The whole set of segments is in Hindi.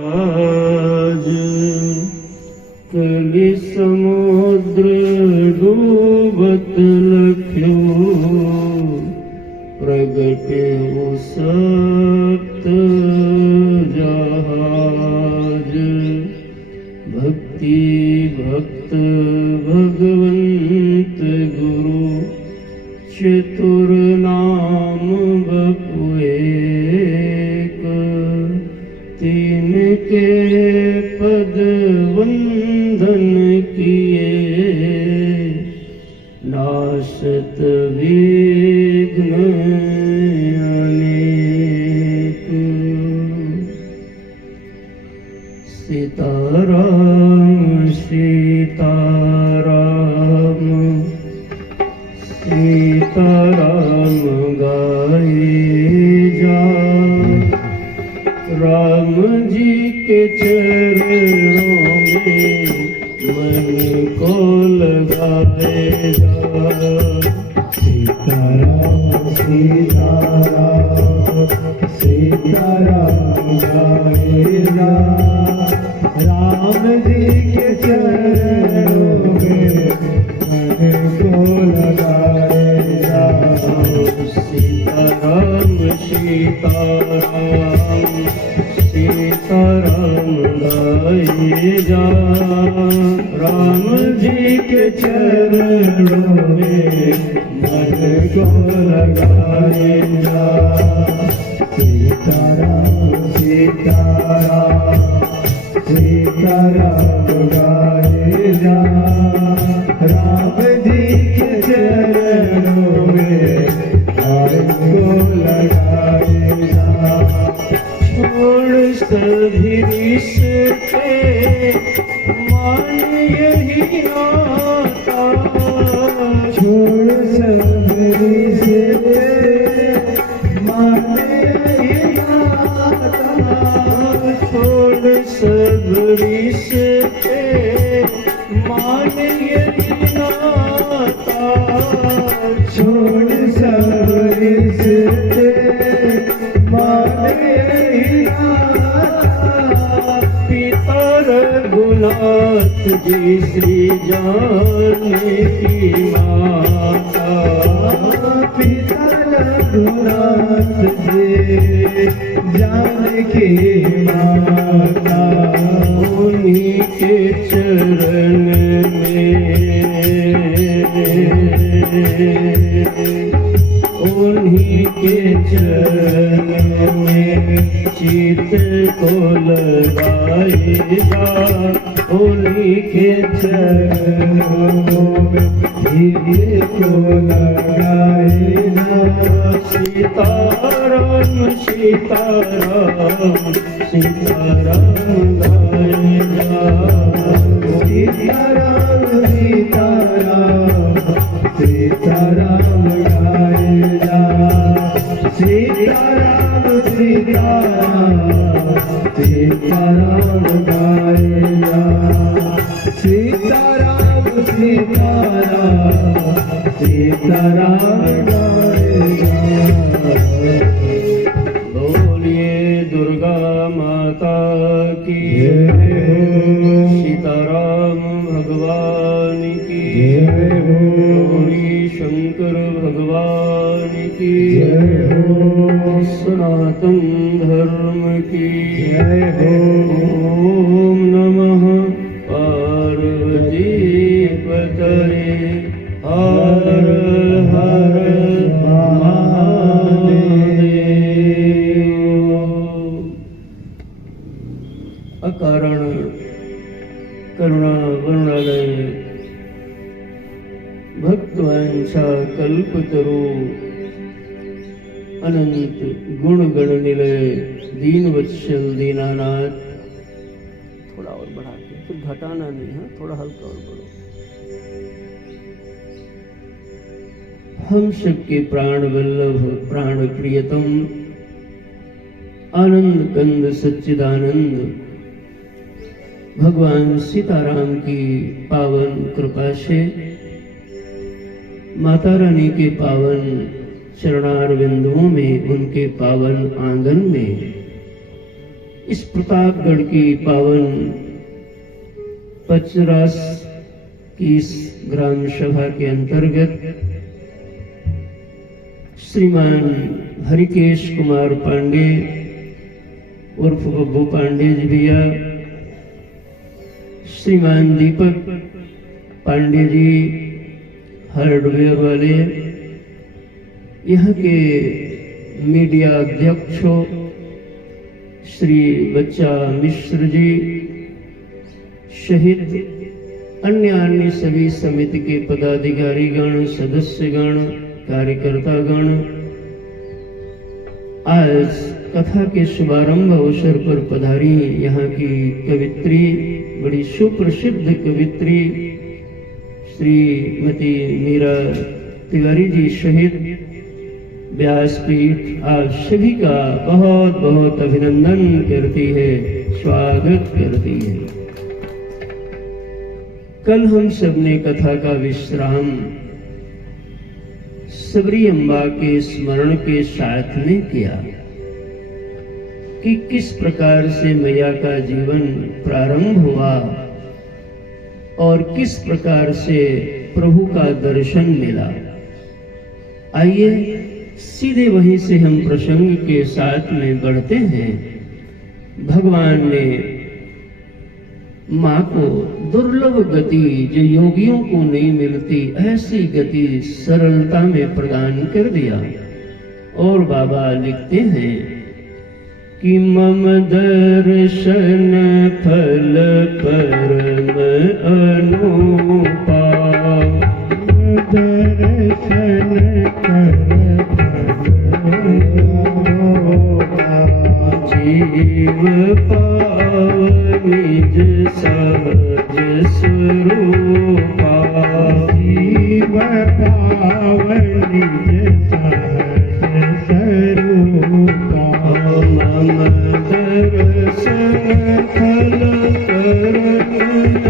आज कलि समुद्र डूबत लख्यो प्रगट्यो सप्त जहाज। भक्ति भक्त भगवंत गुरु चतुर नाम बपु एक। तीन के पद वंदन किए नाशत विघ्न अनेक। सीताराम सीताराम सीताराम गाए जा। राम जी के चरणों में मन को लगाए जा। सीताराम सीताराम सीताराम गाए जा। राम जी के चरणों में मन को लगाए जा। सीताराम सीताराम सीताराम गाए जा। राम जी के चरणों में मन को लगाए जा। सीताराम सीताराम सीताराम गाए जा। राम जी के चरणों में मन को लगाए जा। छोड़ सभी रिश्ते मान यही आता। छोड़ सभी रिश्ते मान यही आता। छोड़ सब रिश्ते मान यही आता। छोड़ सब रिश्ते मान यही आता। पिता रघुनाथ जी श्री जानकी माता। पिता रघुनाथ जी जानकी माता। उन्हीं के चरण उन्हीं के चरण में चित को लगाए जा। उन्हीं के चरणों में चित को लगाए जा। सीताराम सीताराम सीताराम गाए जा। सीताराम सीताराम सीताराम गाए जा। सीताराम सीताराम सीताराम गाए जा। सीताराम सीताराम सीताराम गाए जा। बोलिए दुर्गा माता की जय हो। सीताराम भगवान की जय हो। गौरी शंकर भगवान की जय हो। सनातन धर्म की जय हो। ओम नमः पार्वती पतये हर हर महादेव। अकारण करुणा वरुणालय भक्तवांछा कल्पतरु अनंत गुण गण निलय दीन वत्सल दीनानाथ। थोड़ा और बढ़ा के, फिर घटाना नहीं है, थोड़ा हल्का और बढ़ो। हम सबके प्राण वल्लभ प्राण प्रियतम आनंद कंद सच्चिदानंद भगवान सीताराम की पावन कृपा से माता रानी के पावन चरणारविंदों में, उनके पावन आंगन में इस प्रतापगढ़ की पावन पचरास की इस ग्राम सभा के अंतर्गत श्रीमान हरिकेश कुमार पांडे उर्फ बब्बू पांडे जी भैया, श्रीमान दीपक पांडे जी हार्डवेयर वाले, यहाँ के मीडिया अध्यक्षों श्री बच्चा मिश्र जी सहित अन्य सभी समिति के पदाधिकारीगण, सदस्यगण, कार्यकर्तागण, आज कथा के शुभारंभ अवसर पर पधारी यहाँ की कवित्री, बड़ी सुप्रसिद्ध कवित्री श्रीमती मीरा तिवारी जी सहित व्यासपीठ आप सभी का बहुत बहुत अभिनंदन करती है, स्वागत करती है। कल हम सबने कथा का विश्राम सबरी अम्बा के स्मरण के साथ में किया कि किस प्रकार से मैया का जीवन प्रारंभ हुआ और किस प्रकार से प्रभु का दर्शन मिला। आइए सीधे वहीं से हम प्रसंग के साथ में बढ़ते हैं। भगवान ने माँ को दुर्लभ गति, जो योगियों को नहीं मिलती, ऐसी गति सरलता में प्रदान कर दिया। और बाबा लिखते हैं कि मम दर्शन फल परम अनुपा, दर्शन जीव पाव निज सहज स्वरूपा, जीव पाव निज सहज स्वरूपा, मम दर्शन फल परम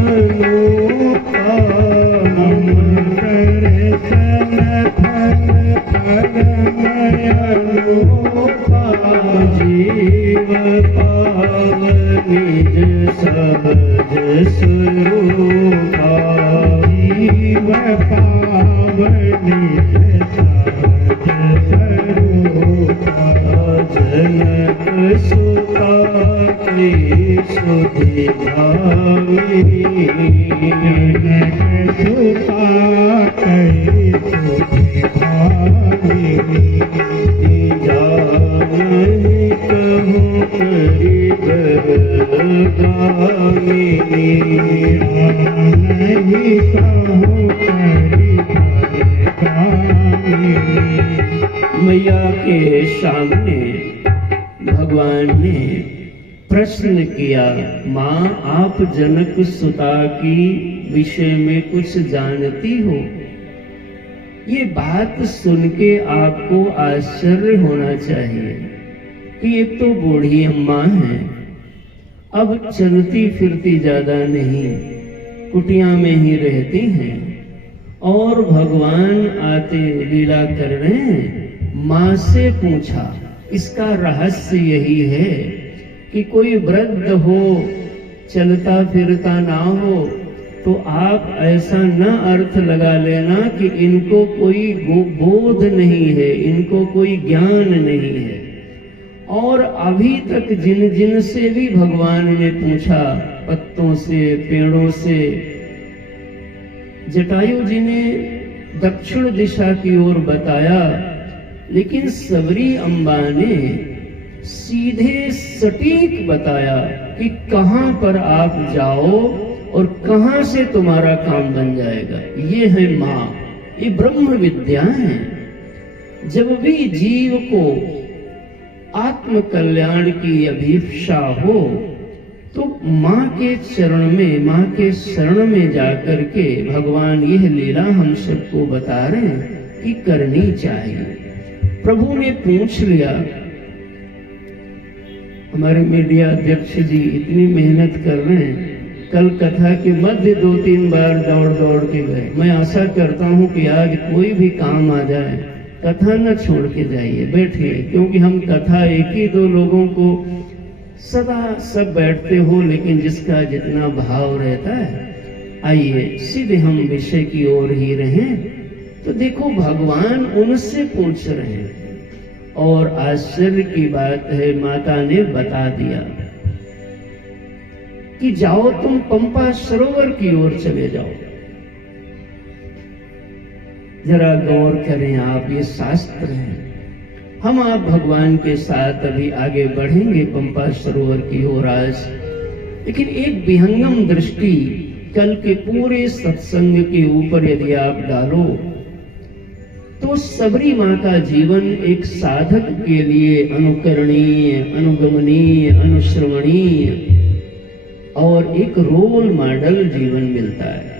अनुपा, मम दर्शन फल परम अनुपा, जीव पाव निज सहज स्वरूपा, जीव पाव निज सहज स्वरूपा, जनक सुता के सुधि भामिनी, जनक सुता के सुधि भामिनी, जानहि कहूँ करिबरगामिनी, जानहि कहूँ करिबरगामिनी। मैया के सामने भगवान ने प्रश्न किया, माँ आप जनक सुता की विषय में कुछ जानती हो? ये बात सुन के आपको आश्चर्य होना चाहिए कि एक तो बूढ़ी अम्मा है, अब चलती फिरती ज्यादा नहीं, कुटिया में ही रहती हैं, और भगवान आते लीला कर रहे हैं। माँ से पूछा, इसका रहस्य यही है कि कोई वृद्ध हो, चलता फिरता ना हो, तो आप ऐसा न अर्थ लगा लेना कि इनको कोई बोध नहीं है, इनको कोई ज्ञान नहीं है। और अभी तक जिन जिन से भी भगवान ने पूछा, पत्तों से, पेड़ों से, जटायु जी ने दक्षिण दिशा की ओर बताया, लेकिन सबरी अम्बा ने सीधे सटीक बताया कि कहां पर आप जाओ और कहां से तुम्हारा काम बन जाएगा। ये है माँ, ये ब्रह्म विद्या है। जब भी जीव को आत्म कल्याण की अभिप्सा हो तो माँ के चरण में, माँ के शरण में जाकर के भगवान यह लीला हम सबको बता रहे हैं कि करनी चाहिए। प्रभु ने पूछ लिया, हमारे मीडिया अध्यक्ष जी इतनी मेहनत कर रहे हैं, कल कथा के मध्य 2-3 बार दौड़ दौड़ के गए। मैं आशा करता हूं कि आज कोई भी काम आ जाए, कथा न छोड़ के जाइए, बैठिए, क्योंकि हम कथा एक ही दो लोगों को सदा सब बैठते हो, लेकिन जिसका जितना भाव रहता है। आइए सीधे हम विषय की ओर ही रहें। तो देखो भगवान उनसे पूछ रहे हैं और आश्चर्य की बात है, माता ने बता दिया कि जाओ तुम पंपा सरोवर की ओर चले जाओ। जरा गौर करें आप, ये शास्त्र है। हम आप भगवान के साथ अभी आगे बढ़ेंगे पंपा सरोवर की ओर आज, लेकिन एक विहंगम दृष्टि कल के पूरे सत्संग के ऊपर यदि आप डालो तो सबरी मां का जीवन एक साधक के लिए अनुकरणीय, अनुगमनीय, अनुश्रवणीय और एक रोल मॉडल जीवन मिलता है।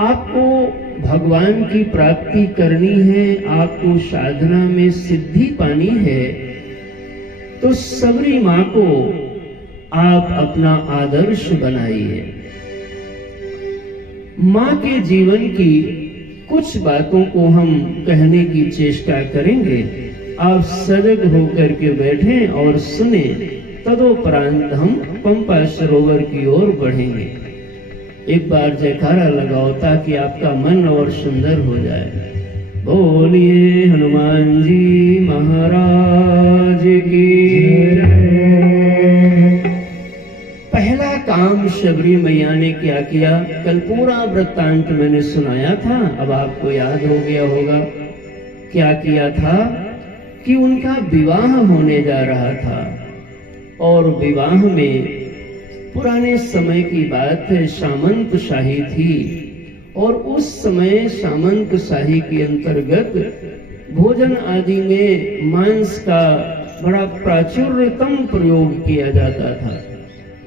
आपको भगवान की प्राप्ति करनी है, आपको साधना में सिद्धि पानी है, तो सबरी मां को आप अपना आदर्श बनाइए। मां के जीवन की कुछ बातों को हम कहने की चेष्टा करेंगे। आप सजग होकर के बैठें और सुने, तदोपरांत हम पंपा सरोवर की ओर बढ़ेंगे। एक बार जयकारा लगाओ ताकि आपका मन और सुंदर हो जाए। बोलिए हनुमान जी महाराज की। पहला काम शबरी मैया ने क्या किया, कल पूरा वृत्तांत मैंने सुनाया था, अब आपको याद हो गया होगा। क्या किया था कि उनका विवाह होने जा रहा था और विवाह में पुराने समय की बात है, सामंत शाही थी और उस समय सामंत शाही के अंतर्गत भोजन आदि में मांस का बड़ा प्राचुर्यतम प्रयोग किया जाता था।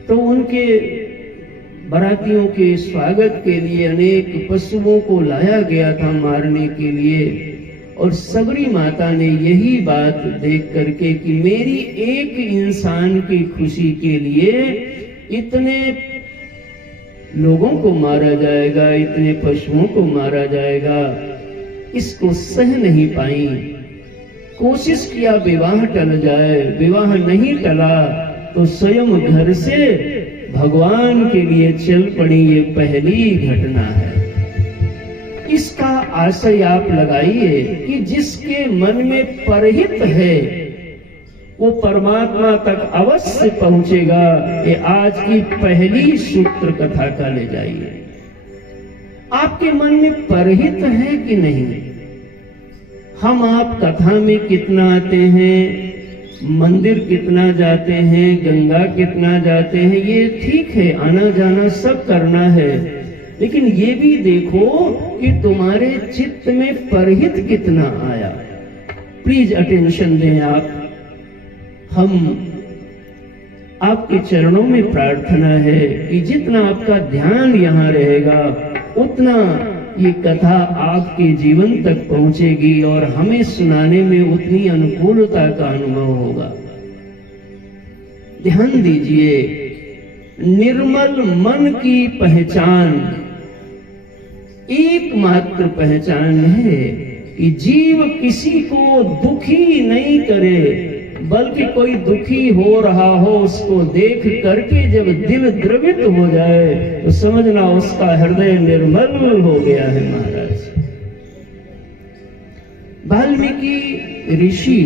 तो उनके बरातियों के स्वागत के लिए अनेक पशुओं को लाया गया था मारने के लिए, और सबरी माता ने यही बात देख करके कि मेरी एक इंसान की खुशी के लिए इतने लोगों को मारा जाएगा, इतने पशुओं को मारा जाएगा, इसको सह नहीं पाई। कोशिश किया विवाह टल जाए, विवाह नहीं टला तो स्वयं घर से भगवान के लिए चल पड़ी। ये पहली घटना है। इसका आशय आप लगाइए कि जिसके मन में परहित है वो परमात्मा तक अवश्य पहुंचेगा। ये आज की पहली सूत्र कथा का ले जाइए। आपके मन में परहित है कि नहीं? हम आप कथा में कितना आते हैं, मंदिर कितना जाते हैं, गंगा कितना जाते हैं, ये ठीक है, आना जाना सब करना है, लेकिन ये भी देखो कि तुम्हारे चित्त में परहित कितना आया। प्लीज अटेंशन दें आप। हम आपके चरणों में प्रार्थना है कि जितना आपका ध्यान यहाँ रहेगा उतना ये कथा आपके जीवन तक पहुंचेगी और हमें सुनाने में उतनी अनुकूलता का अनुभव होगा। ध्यान दीजिए, निर्मल मन की पहचान एकमात्र पहचान है कि जीव किसी को दुखी नहीं करे, बल्कि कोई दुखी हो रहा हो उसको देख करके जब दिल द्रवित हो जाए तो समझना उसका हृदय निर्मल हो गया है। महाराज वाल्मीकि ऋषि,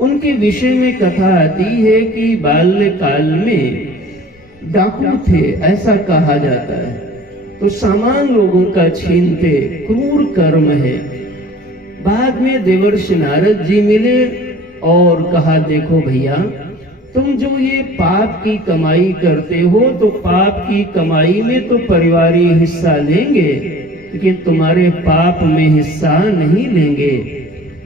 उनके विषय में कथा आती है कि बाल्यकाल में डाकू थे, ऐसा कहा जाता है। तो सामान लोगों का छीनते, क्रूर कर्म है। बाद में देवर्षि नारद जी मिले और कहा, देखो भैया, तुम जो ये पाप की कमाई करते हो तो पाप की कमाई में तो परिवारी हिस्सा लेंगे, लेकिन तुम्हारे पाप में हिस्सा नहीं लेंगे।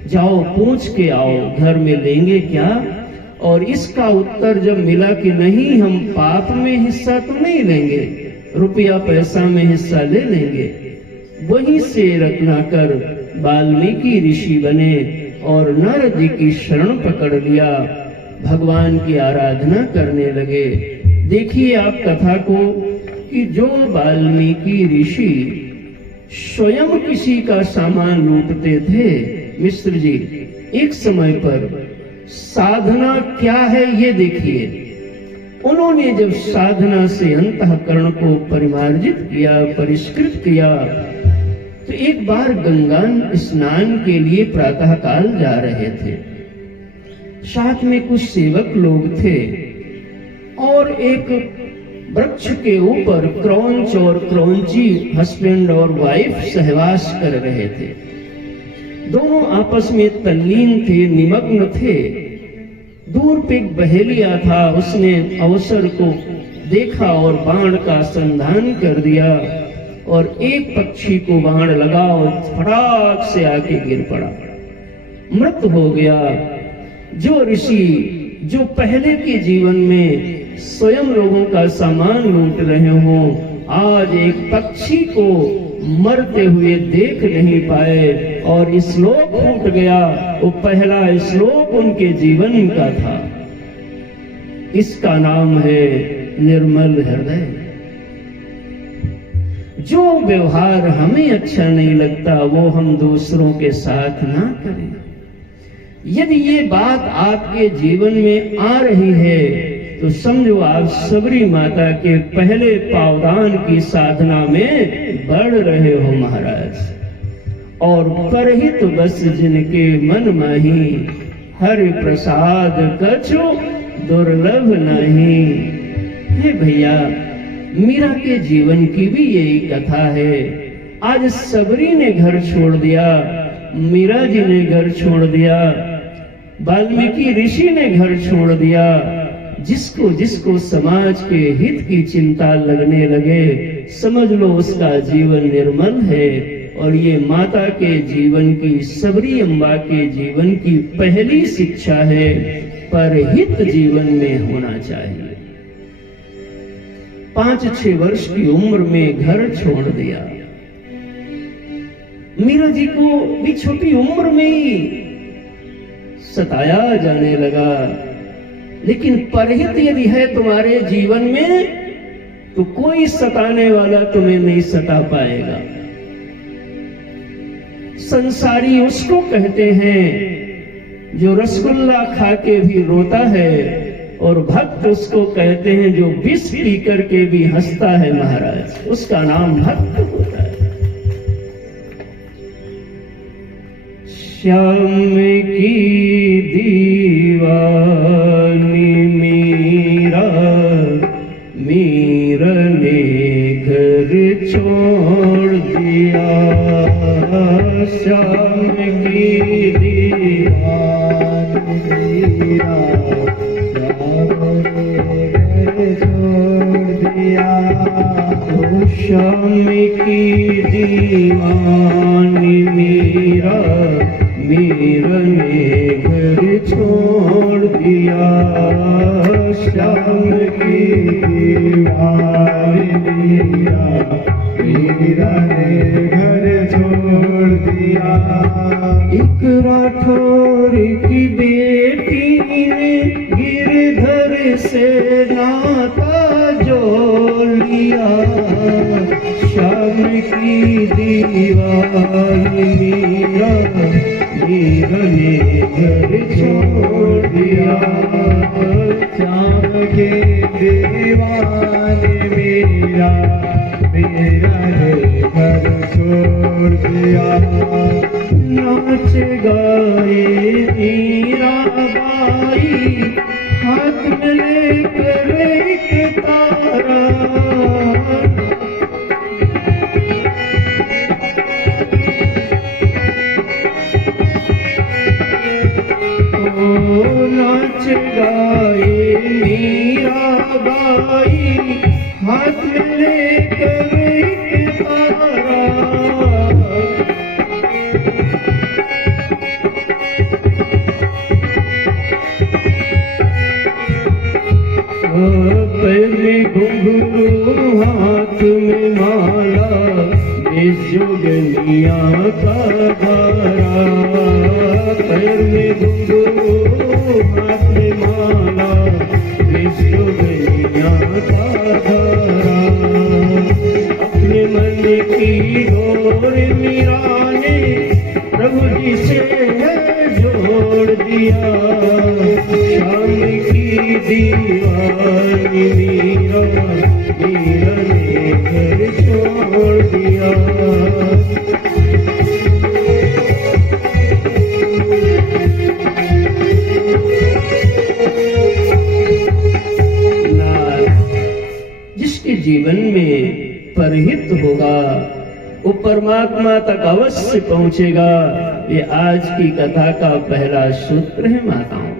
जाओ पूछ के आओ, घर में लेंगे क्या? और इसका उत्तर जब मिला कि नहीं, हम पाप में हिस्सा तो नहीं लेंगे, रुपया पैसा में हिस्सा ले लेंगे। वहीं से रत्नाकर वाल्मीकि ऋषि बने और नारद जी की शरण पकड़ लिया, भगवान की आराधना करने लगे। देखिए आप कथा को कि जो वाल्मीकि ऋषि स्वयं किसी का सामान लूटते थे, मिश्र जी, एक समय पर साधना क्या है ये देखिए। उन्होंने जब साधना से अंतःकरण को परिमार्जित किया, परिष्कृत किया, तो एक बार गंगा स्नान के लिए प्रातः काल जा रहे थे। साथ में कुछ सेवक लोग थे और एक वृक्ष के ऊपर क्रौंच और क्रौंची हस्बैंड और वाइफ सहवास कर रहे थे। दोनों आपस में तल्लीन थे, निमग्न थे। दूर पे एक बहेलिया था, उसने अवसर को देखा और बाण का संधान कर दिया और एक पक्षी को बाण लगा और फटाक से आके गिर पड़ा, मृत हो गया। जो ऋषि जो पहले के जीवन में स्वयं लोगों का सामान लूट रहे हों, आज एक पक्षी को मरते हुए देख नहीं पाए और श्लोक फूट गया। वो पहला श्लोक उनके जीवन का था। इसका नाम है निर्मल हृदय। जो व्यवहार हमें अच्छा नहीं लगता वो हम दूसरों के साथ ना करें। यदि ये बात आपके जीवन में आ रही है तो समझो आप सबरी माता के पहले पावदान की साधना में बढ़ रहे हो महाराज। और परहित बस जिनके मन माही, हरि प्रसाद कछु दुर्लभ नहीं। हे भैया, मीरा के जीवन की भी यही कथा है। आज सबरी ने घर छोड़ दिया, मीरा जी ने घर छोड़ दिया, वाल्मीकि ऋषि ने घर छोड़ दिया। जिसको जिसको समाज के हित की चिंता लगने लगे, समझ लो उसका जीवन निर्मल है। और ये माता के जीवन की, सबरी अम्बा के जीवन की पहली शिक्षा है, परहित जीवन में होना चाहिए। 5-6 वर्ष की उम्र में घर छोड़ दिया। मीरा जी को भी छोटी उम्र में ही सताया जाने लगा। लेकिन परहित यदि है तुम्हारे जीवन में तो कोई सताने वाला तुम्हें नहीं सता पाएगा। संसारी उसको कहते हैं जो रसगुल्ला खा के भी रोता है, और भक्त उसको कहते हैं जो विष पी करके भी हंसता है महाराज। उसका नाम भक्त होता है। श्याम की दीवानी मीरा, मीरा ने घर छोड़ दिया। श्याम की दीवानी मीरा, श्याम ने घर छोड़ दिया। श्याम की दीवानी मीरा, मीरा ने घर छोड़ दिया। श्याम की दीवानी मीरा, मीरा ने घर छोड़ दिया। एक राठौर की बेटी ने गिरधर से नाता जोड़ लिया। श्याम की दीवानी मीरा, मीरा ने घर छोड़ दिया। श्याम के दीवाने मीरा, मीरा ने घर छोड़ दिया। नाच गाए मीरा बाई, हाथ में लेकर एक तारा। नाच गाए मीरा बाई, हाथ में लेकर एक तारा। पैर में घुंघरू, हाथ में माला, जोगनिया का धारा। पैर में घुंघरू, हाथ में माला, जोगनिया का धारा। अपने मन की डोर मीरा ने प्रभु जी से जोड़ दिया। जीवन में परहित होगा वो परमात्मा तक अवश्य पहुंचेगा। ये आज की कथा का पहला सूत्र है। माताओं,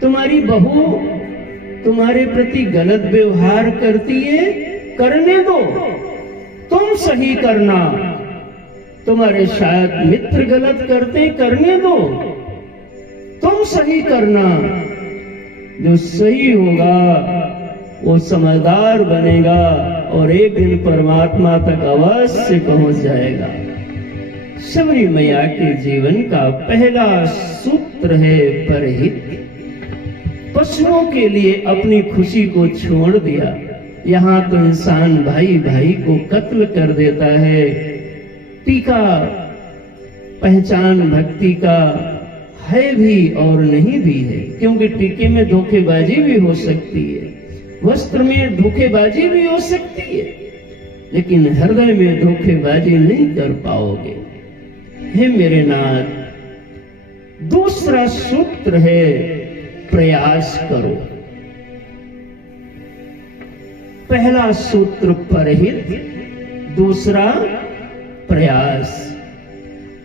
तुम्हारी बहू तुम्हारे प्रति गलत व्यवहार करती है, करने दो, तुम सही करना। तुम्हारे शायद मित्र गलत करते, करने दो, तुम सही करना। जो सही होगा वो समझदार बनेगा और एक दिन परमात्मा तक अवश्य पहुंच जाएगा। शबरी मैया के जीवन का पहला सूत्र है परहित। पशुओं के लिए अपनी खुशी को छोड़ दिया। यहाँ तो इंसान भाई भाई को कत्ल कर देता है। टीका पहचान भक्ति का है भी और नहीं भी है, क्योंकि टीके में धोखेबाजी भी हो सकती है, वस्त्र में धोखेबाजी भी हो सकती है, लेकिन हृदय में धोखेबाजी नहीं कर पाओगे। हे मेरे नाथ, दूसरा सूत्र है प्रयास करो। पहला सूत्र परहित, दूसरा प्रयास।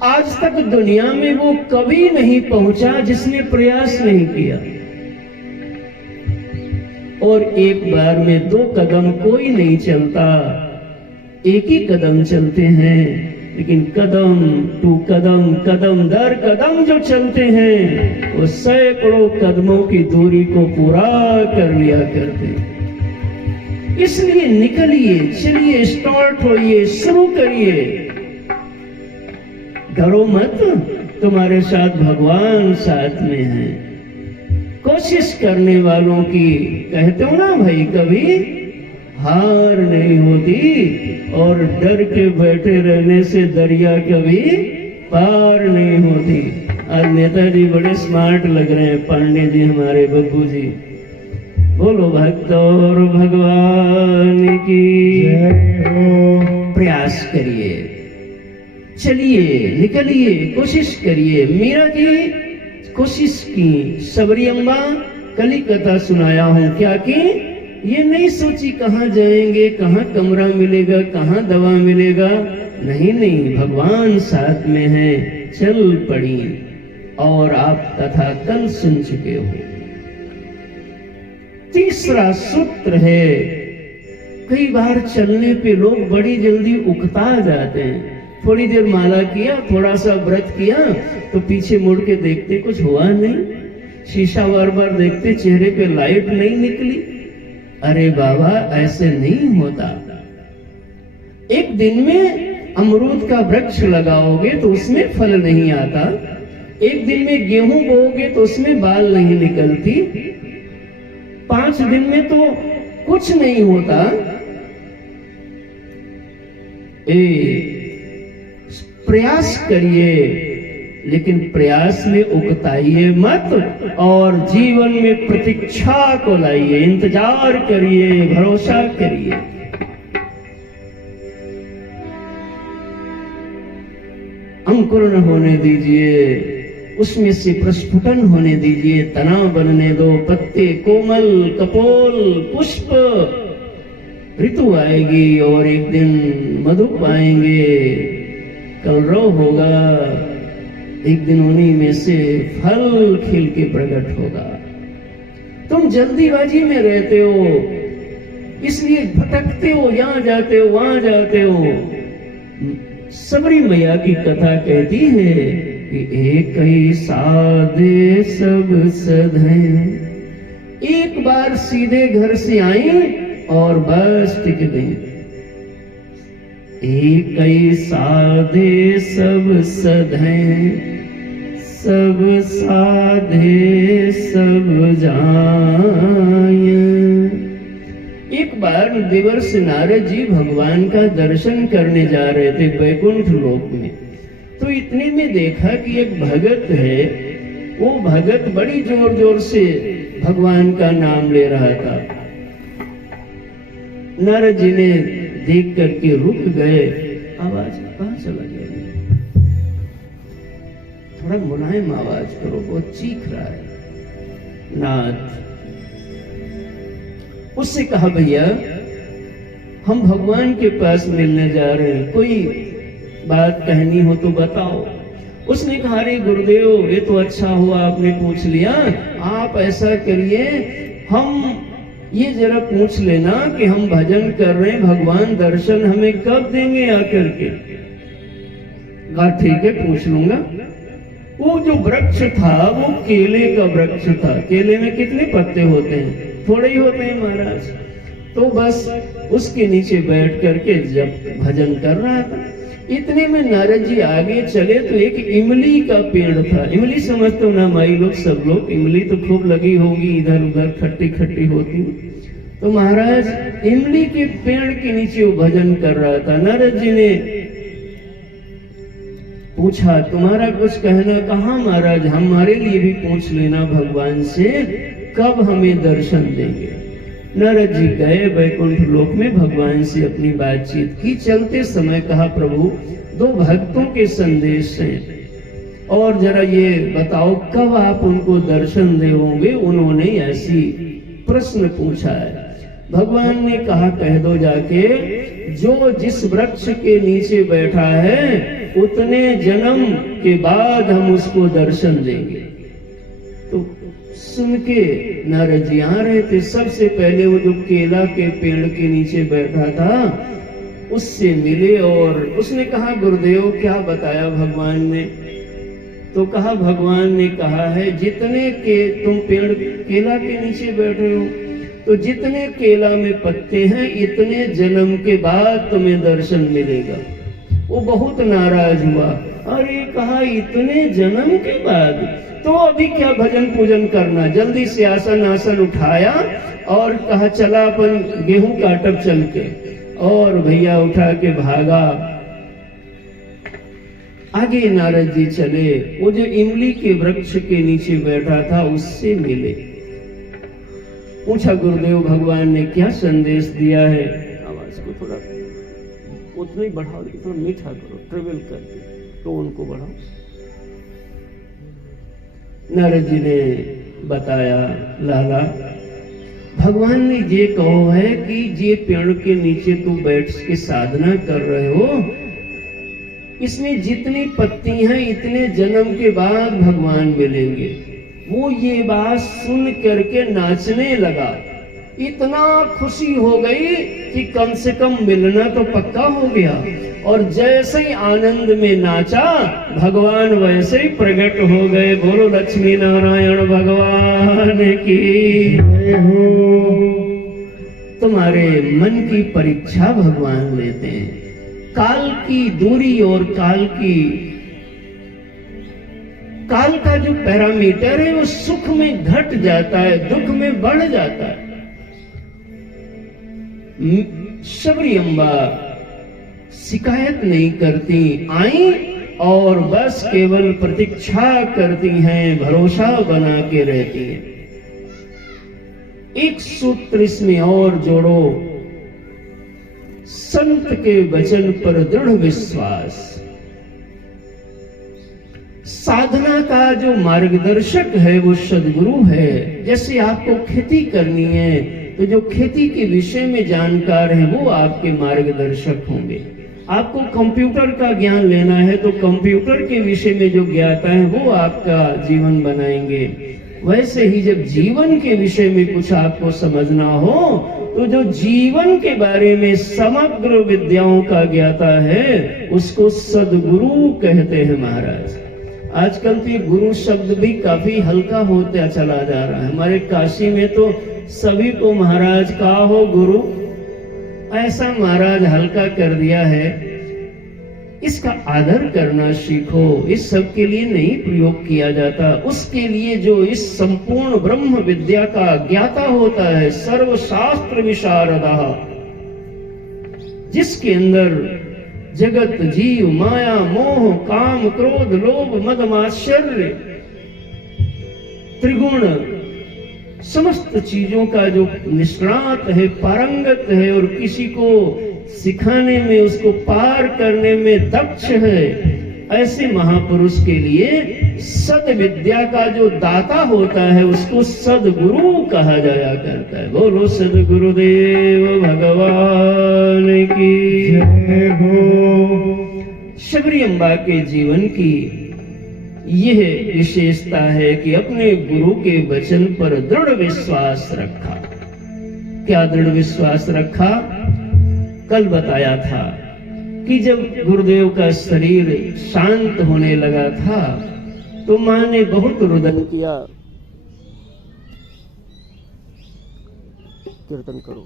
आज तक दुनिया में वो कभी नहीं पहुंचा जिसने प्रयास नहीं किया। और एक बार में 2 कदम कोई नहीं चलता, एक ही कदम चलते हैं, लेकिन कदम टू कदम, कदम दर कदम जो चलते हैं वो सैकड़ों कदमों की दूरी को पूरा कर लिया करते हैं। इसलिए निकलिए, चलिए, स्टार्ट होइए, शुरू करिए। डरो मत, तुम्हारे साथ भगवान साथ में है। कोशिश करने वालों की, कहते हो ना भाई, कभी हार नहीं होती, और डर के बैठे रहने से दरिया कभी पार नहीं होती। आज नेताजी बड़े स्मार्ट लग रहे हैं, पांडे जी, हमारे बब्बू जी। बोलो भक्त और भगवान की जय हो। प्रयास करिए, चलिए, निकलिए, कोशिश करिए। मीरा जी कोशिश की, सबरी अम्मा कल ही कथा सुनाया हूं, क्या की ये नहीं सोची कहाँ जाएंगे, कहाँ कमरा मिलेगा, कहाँ दवा मिलेगा। नहीं नहीं, भगवान साथ में है, चल पड़ी। और आप कथा कल सुन चुके हो। तीसरा सूत्र है, कई बार चलने पे लोग बड़ी जल्दी उकता जाते हैं। थोड़ी देर माला किया, थोड़ा सा व्रत किया, तो पीछे मुड़ के देखते कुछ हुआ नहीं। शीशा बार बार देखते, चेहरे पे लाइट नहीं निकली। अरे बाबा, ऐसे नहीं होता। एक दिन में अमरूद का वृक्ष लगाओगे तो उसमें फल नहीं आता। एक दिन में गेहूं बोओगे तो उसमें बाल नहीं निकलती। 5 दिन में तो कुछ नहीं होता। प्रयास करिए, लेकिन प्रयास में उकताइए मत, और जीवन में प्रतीक्षा को लाइए, इंतजार करिए, भरोसा करिए। अंकुरण होने दीजिए, उसमें से प्रस्फुटन होने दीजिए, तना बनने दो, पत्ते कोमल, कपोल, पुष्प। ऋतु आएगी और एक दिन मधु पाएंगे, कलरव होगा, एक दिन उन्हीं में से फल खिल के प्रकट होगा। तुम जल्दीबाजी में रहते हो, इसलिए भटकते हो, यहां जाते हो, वहां जाते हो। सबरी मैया की कथा कहती है कि एक ही साधे सब सधे। एक बार सीधे घर से आई और बस टिक गई। एक ही साधे सब सधे, सब साधे सब जाय। एक बार देवर्षि नारद जी भगवान का दर्शन करने जा रहे थे वैकुंठ लोक में। तो इतने में देखा कि एक भगत है, वो भगत बड़ी जोर जोर से भगवान का नाम ले रहा था। नारद जी ने देख करके रुक गए। आवाज कहां चला गया? थोड़ा मुलायम आवाज करो, बहुत चीख रहा है। नाथ उससे कहा, भैया हम भगवान के पास मिलने जा रहे हैं, कोई बात कहनी हो तो बताओ। उसने कहा, अरे गुरुदेव ये तो अच्छा हुआ आपने पूछ लिया, आप ऐसा करिए, हम ये जरा पूछ लेना कि हम भजन कर रहे हैं, भगवान दर्शन हमें कब देंगे आकर के। कहा ठीक है पूछ लूंगा। वो जो वृक्ष था वो केले का वृक्ष था। केले में कितने पत्ते होते हैं? थोड़े ही होते हैं महाराज। तो बस उसके नीचे बैठ करके जब भजन कर रहा था, इतने में नारद जी आगे चले तो एक इमली का पेड़ था। इमली समझते हो ना माई लोग, सब लोग, इमली तो खूब लगी होगी, इधर उधर खट्टी खट्टी होती। तो महाराज इमली के पेड़ के नीचे वो भजन कर रहा था। नारद जी ने पूछा, तुम्हारा कुछ कहना? कहा महाराज, हमारे लिए भी पूछ लेना भगवान से, कब हमें दर्शन देंगे। नारद जी गए वैकुंठ लोक में, भगवान से अपनी बातचीत की। चलते समय कहा, प्रभु दो भक्तों के संदेश हैं और जरा ये बताओ कब आप उनको दर्शन देंगे। उन्होंने ऐसी प्रश्न पूछा है। भगवान ने कहा, कह दो जाके, जो जिस वृक्ष के नीचे बैठा है उतने जन्म के बाद हम उसको दर्शन देंगे। तो सुन के नारद जी आ रहे थे। सबसे पहले वो जो केला के पेड़ के नीचे बैठा था उससे मिले और उसने कहा, गुरुदेव क्या बताया भगवान ने? तो कहा, भगवान ने कहा है जितने के तुम पेड़ केला के नीचे बैठे हो, तो जितने केला में पत्ते हैं इतने जन्म के बाद तुम्हें दर्शन मिलेगा। वो बहुत नाराज हुआ। अरे कहा, इतने जन्म के बाद? तो अभी क्या भजन पूजन करना, जल्दी से आसन उठाया और कहा, चला अपन गेहूं काटब चल के। और भैया उठा के भागा। आगे नारद जी चले, वो जो इमली के वृक्ष के नीचे बैठा था उससे मिले। पूछा, गुरुदेव भगवान ने क्या संदेश दिया है? आवाज को थोड़ा उतना ही बढ़ाओ, थोड़ा मीठा करो, ट्रेवल करके तो उनको बढ़ाओ। नारद जी ने बताया, लाला भगवान ने ये कहो है कि ये पेड़ के नीचे तू बैठ के साधना कर रहे हो, इसमें जितनी पत्ती हैं इतने जन्म के बाद भगवान मिलेंगे। वो ये बात सुन करके नाचने लगा। इतना खुशी हो गई कि कम से कम मिलना तो पक्का हो गया। और जैसे ही आनंद में नाचा, भगवान वैसे ही प्रकट हो गए। बोलो लक्ष्मी नारायण भगवान की जय हो। तुम्हारे मन की परीक्षा भगवान लेते हैं। काल की दूरी और काल का जो पैरामीटर है वो सुख में घट जाता है, दुख में बढ़ जाता है। शबरी अम्बा शिकायत नहीं करती, आई और बस केवल प्रतीक्षा करती हैं, भरोसा बना के रहती हैं। एक सूत्र इसमें और जोड़ो, संत के वचन पर दृढ़ विश्वास। साधना का जो मार्गदर्शक है वो सद्गुरु है। जैसे आपको खेती करनी है तो जो खेती के विषय में जानकार है वो आपके मार्गदर्शक होंगे। आपको कंप्यूटर का ज्ञान लेना है तो कंप्यूटर के विषय में जो ज्ञाता है वो आपका जीवन बनाएंगे। वैसे ही जब जीवन के विषय में कुछ आपको समझना हो तो जो जीवन के बारे में समग्र विद्याओं का ज्ञाता है उसको सद्गुरु कहते हैं महाराज। आजकल तो ये गुरु शब्द भी काफी हल्का होता चला जा रहा है। हमारे काशी में तो सभी को महाराज का हो गुरु, ऐसा महाराज हल्का कर दिया है। इसका आदर करना सीखो। इस सब के लिए नहीं प्रयोग किया जाता, उसके लिए जो इस संपूर्ण ब्रह्म विद्या का ज्ञाता होता है, सर्वशास्त्र विशारदा, जिसके अंदर जगत जीव माया मोह काम क्रोध लोभ मद मात्सर्य त्रिगुण समस्त चीजों का जो निष्णात है, पारंगत है और किसी को सिखाने में, उसको पार करने में दक्ष है, ऐसे महापुरुष के लिए सद विद्या का जो दाता होता है उसको सदगुरु कहा जाया करता है। बोलो सदगुरुदेव भगवान की जय हो। शबरी अम्बा के जीवन की यह विशेषता है कि अपने गुरु के वचन पर दृढ़ विश्वास रखा। क्या दृढ़ विश्वास रखा? कल बताया था कि जब गुरुदेव का शरीर शांत होने लगा था तो मां ने बहुत रुदन किया। कीर्तन करो।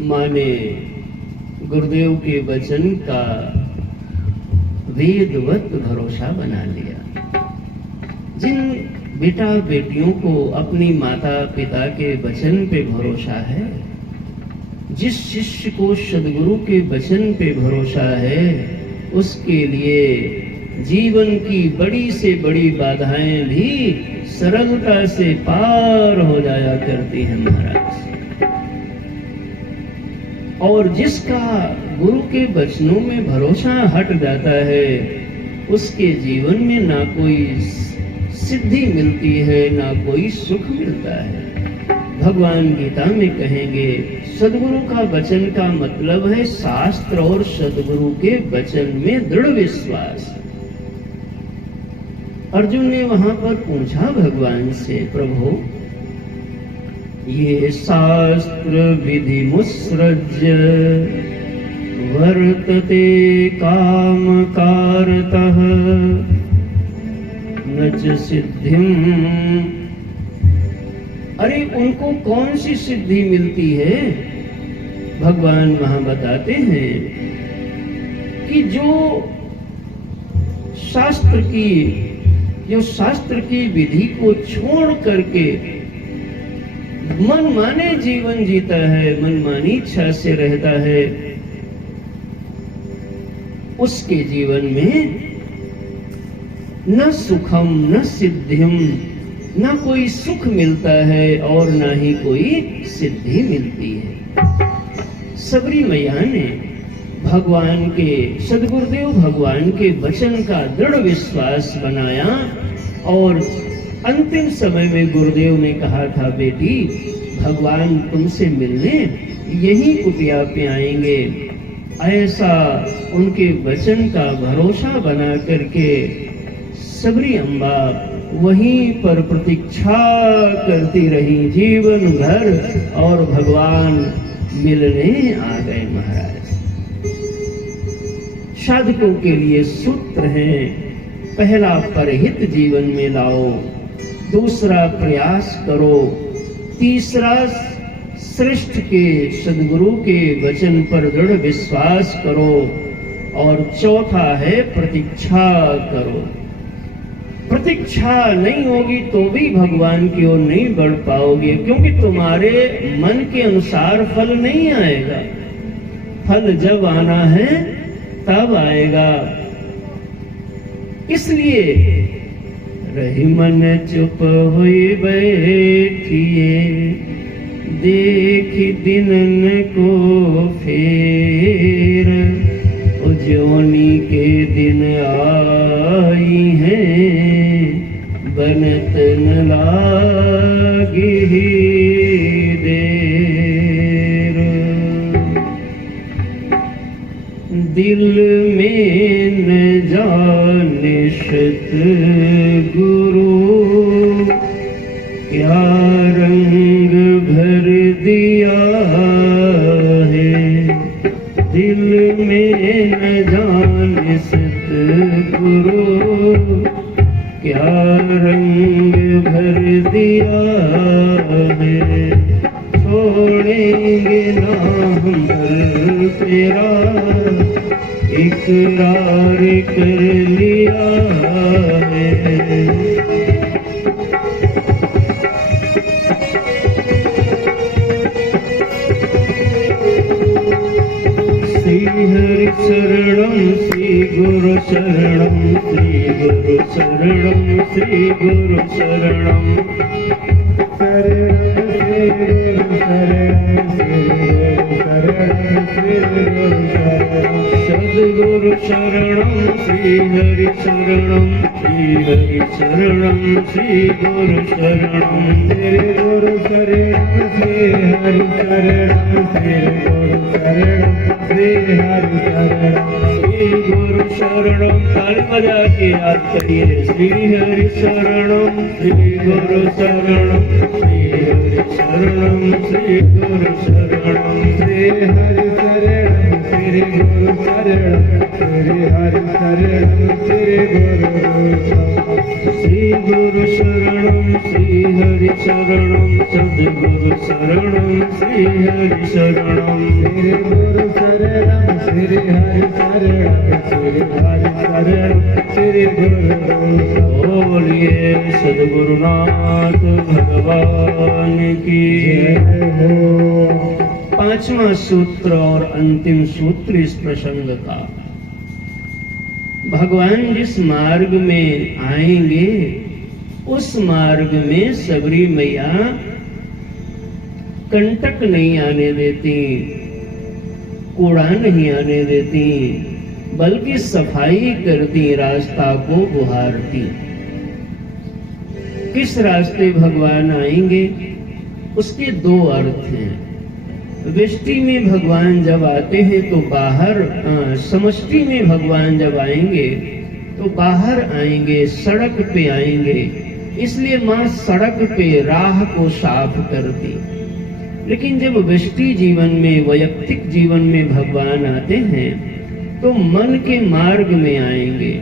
मां ने गुरुदेव के वचन का वेदवत भरोसा बना लिया। जिन बेटा बेटियों को अपनी माता पिता के वचन पे भरोसा है, जिस शिष्य को सद्गुरु के वचन पे भरोसा है, उसके लिए जीवन की बड़ी से बड़ी बाधाएं भी सरलता से पार हो जाया करती हैं महाराज। और जिसका गुरु के वचनों में भरोसा हट जाता है, उसके जीवन में ना कोई सिद्धि मिलती है, ना कोई सुख मिलता है। भगवान गीता में कहेंगे सदगुरु का वचन का मतलब है शास्त्र और सदगुरु के वचन में दृढ़ विश्वास। अर्जुन ने वहां पर पूछा भगवान से, प्रभु ये शास्त्र विधि मुत्सृज्य वर्तते काम कारतः न च सिद्धिम। अरे उनको कौन सी सिद्धि मिलती है? भगवान वहां बताते हैं कि जो शास्त्र की विधि को छोड़ करके मनमाने जीवन जीता है, मनमानी इच्छा से रहता है, उसके जीवन में न सुखम न सिद्धिम, न कोई सुख मिलता है और न ही कोई सिद्धि मिलती है। सबरी मैया ने भगवान के सदगुरुदेव भगवान के वचन का दृढ़ विश्वास बनाया और अंतिम समय में गुरुदेव ने कहा था, बेटी भगवान तुमसे मिलने यही कुटिया पे आएंगे। ऐसा उनके वचन का भरोसा बना करके सबरी अम्बा वहीं पर प्रतीक्षा करती रही जीवन भर और भगवान मिलने आ गए महाराज। साधकों के लिए सूत्र हैं, पहला परहित जीवन में लाओ, दूसरा प्रयास करो, तीसरा श्रेष्ठ के सद्गुरु के वचन पर दृढ़ विश्वास करो और चौथा है प्रतीक्षा करो। प्रतीक्षा नहीं होगी तो भी भगवान की ओर नहीं बढ़ पाओगे, क्योंकि तुम्हारे मन के अनुसार फल नहीं आएगा। फल जब आना है तब आएगा। इसलिए रही मन चुप हुई बैठिए, देखी दिनन को फेर, उज्जवनी के दिन आई हैं, बनत न लागी देर। दिल में न जाने शत गुरु, क्या रंग भर दिया है। दिल में न जाने सतगुरु, क्या रंग भर दिया है। छोड़ेंगे ना हम तेरा, इकरार कर लिया है। श्री हरि शरणम श्री गुरु शरणम, श्री गुरु शरणम, श्री गुरु शरणम। सद्गुरु शरणम श्री हरि शरणम, श्री हरि शरणम, श्री गुरु शरणम। श्री गुरु शरणम श्री हरि शरणम, श्री गुरु शरणम, श्री हरि शरणम। श्री गुरु शरणम, ताली बजा के याद करिए। श्री हरि शरणम श्री गुरु शरणम, श्री हरि शरणम, श्री गुरु शरणम। श्री हरि शरणम श्री गुरु शरणम, श्री हरि शरणम, श्री गुरु। श्री गुरु शरणम श्री हरि शरणम, सद्गुरु शरणम, श्री हरि शरणम। श्री गुरु शरणम श्री हरि शरणम, श्री हरि शरणम, श्री गुरु। बोलिए सद्गुरुनाथ भगवान की जय हो। पांचवा सूत्र और अंतिम सूत्र इस प्रसंग का। भगवान जिस मार्ग में आएंगे उस मार्ग में सबरी मैया कंटक नहीं आने देती, कूड़ा नहीं आने देती, बल्कि सफाई करती, रास्ता को बुहारती। किस रास्ते भगवान आएंगे उसके दो अर्थ हैं। व्यष्टि में भगवान जब आते हैं तो बाहर, समष्टि में भगवान जब आएंगे तो बाहर आएंगे, सड़क पे आएंगे। इसलिए माँ सड़क पे राह को साफ करती। लेकिन जब व्यष्टि जीवन में, वैयक्तिक जीवन में भगवान आते हैं तो मन के मार्ग में आएंगे।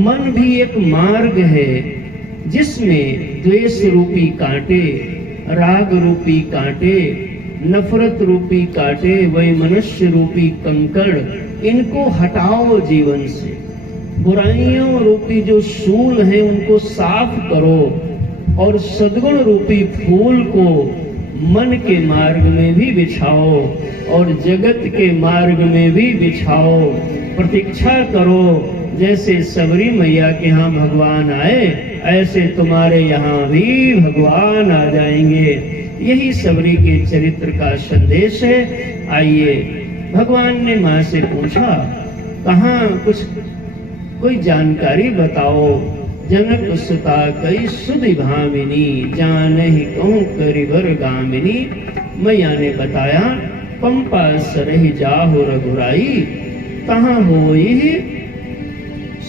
मन भी एक मार्ग है जिसमें द्वेष रूपी कांटे, राग रूपी कांटे, नफरत रूपी कांटे, वैमनस्य रूपी कंकड़, इनको हटाओ जीवन से। बुराइयों रूपी जो शूल हैं उनको साफ करो और सद्गुण रूपी फूल को मन के मार्ग में भी बिछाओ और जगत के मार्ग में भी बिछाओ। प्रतीक्षा करो जैसे सबरी मैया के यहाँ भगवान आए ऐसे तुम्हारे यहाँ भी भगवान आ जाएंगे। यही सबरी के चरित्र का संदेश है। आइए, भगवान ने माँ से पूछा, कहाँ कुछ कोई जानकारी बताओ। जनक सुता कई सुधि भामिनी, जानहि कहूँ करिवर गामिनी। मैया ने बताया, पंपा सरहि जाहु रघुराई, कहाँ होई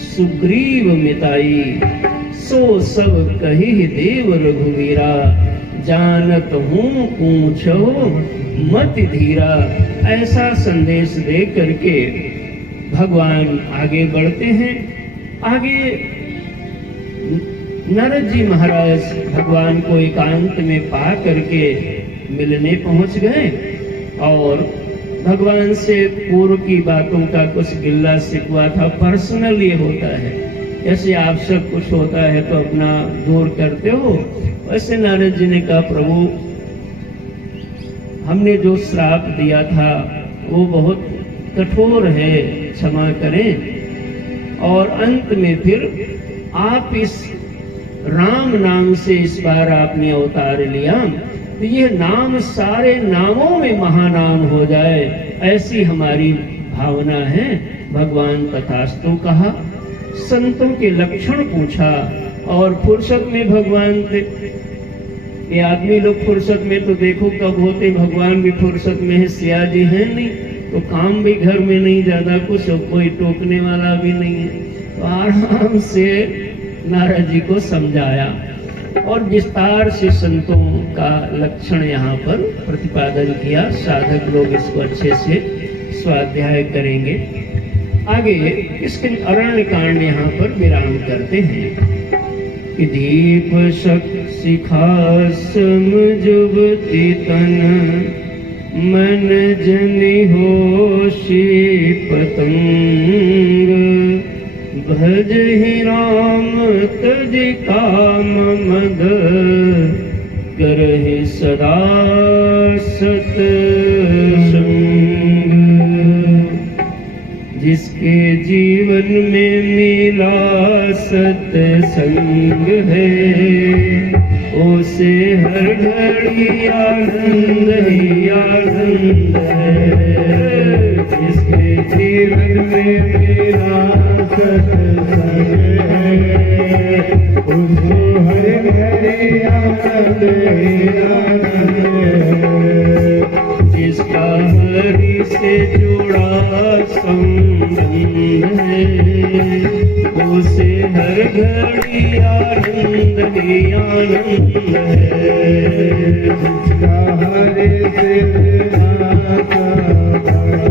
सुग्रीव मिताई। सो सब कही देव रघुवीरा, जानत हूँ पूछो मत धीरा। ऐसा संदेश दे करके भगवान आगे बढ़ते हैं। आगे नारद जी महाराज भगवान को एकांत में पा करके मिलने पहुंच गए और भगवान से पूर्व की बातों का कुछ गिल्ला शिकवा था। पर्सनल ये होता है, ऐसे आप सब कुछ होता है तो अपना दूर करते हो। वैसे नारद जी ने कहा, प्रभु हमने जो श्राप दिया था वो बहुत कठोर है, क्षमा करें। और अंत में फिर आप इस राम नाम से इस बार आपने अवतार लिया, तो ये नाम सारे नामों में महानाम हो जाए, ऐसी हमारी भावना है। भगवान तथास्तु कहा। संतों के लक्षण पूछा और फुर्सत में भगवान थे। ये आदमी लोग फुर्सत में तो देखो कब होते, भगवान भी फुर्सत में है, सिया जी है नहीं तो काम भी घर में नहीं ज्यादा कुछ, कोई टोकने वाला भी नहीं है। तो आराम से नारद जी को समझाया और विस्तार से संतों का लक्षण यहाँ पर प्रतिपादन किया। साधक लोग इसको अच्छे से स्वाध्याय करेंगे। आगे इसके अरण्य कांड यहाँ पर विराम करते हैं कि दीप शक शिखा समझुवती तन, मन जनि होशी पतंग, भज ही राम तज काम मद, करहि सदा सत्संग। जिसके जीवन में मिला सत्संग है, उसे हर घड़ी आनंद ही आनंद है। जिसके जीवन में मिला सत्संग है, उसको हर घड़ी आनंद ही आनंद है। जिसका हरि से जुड़ा संबंध है, उसे हर घड़ी आनंद ही आनंद है। जिसका हरि से जुड़ा संबंध है,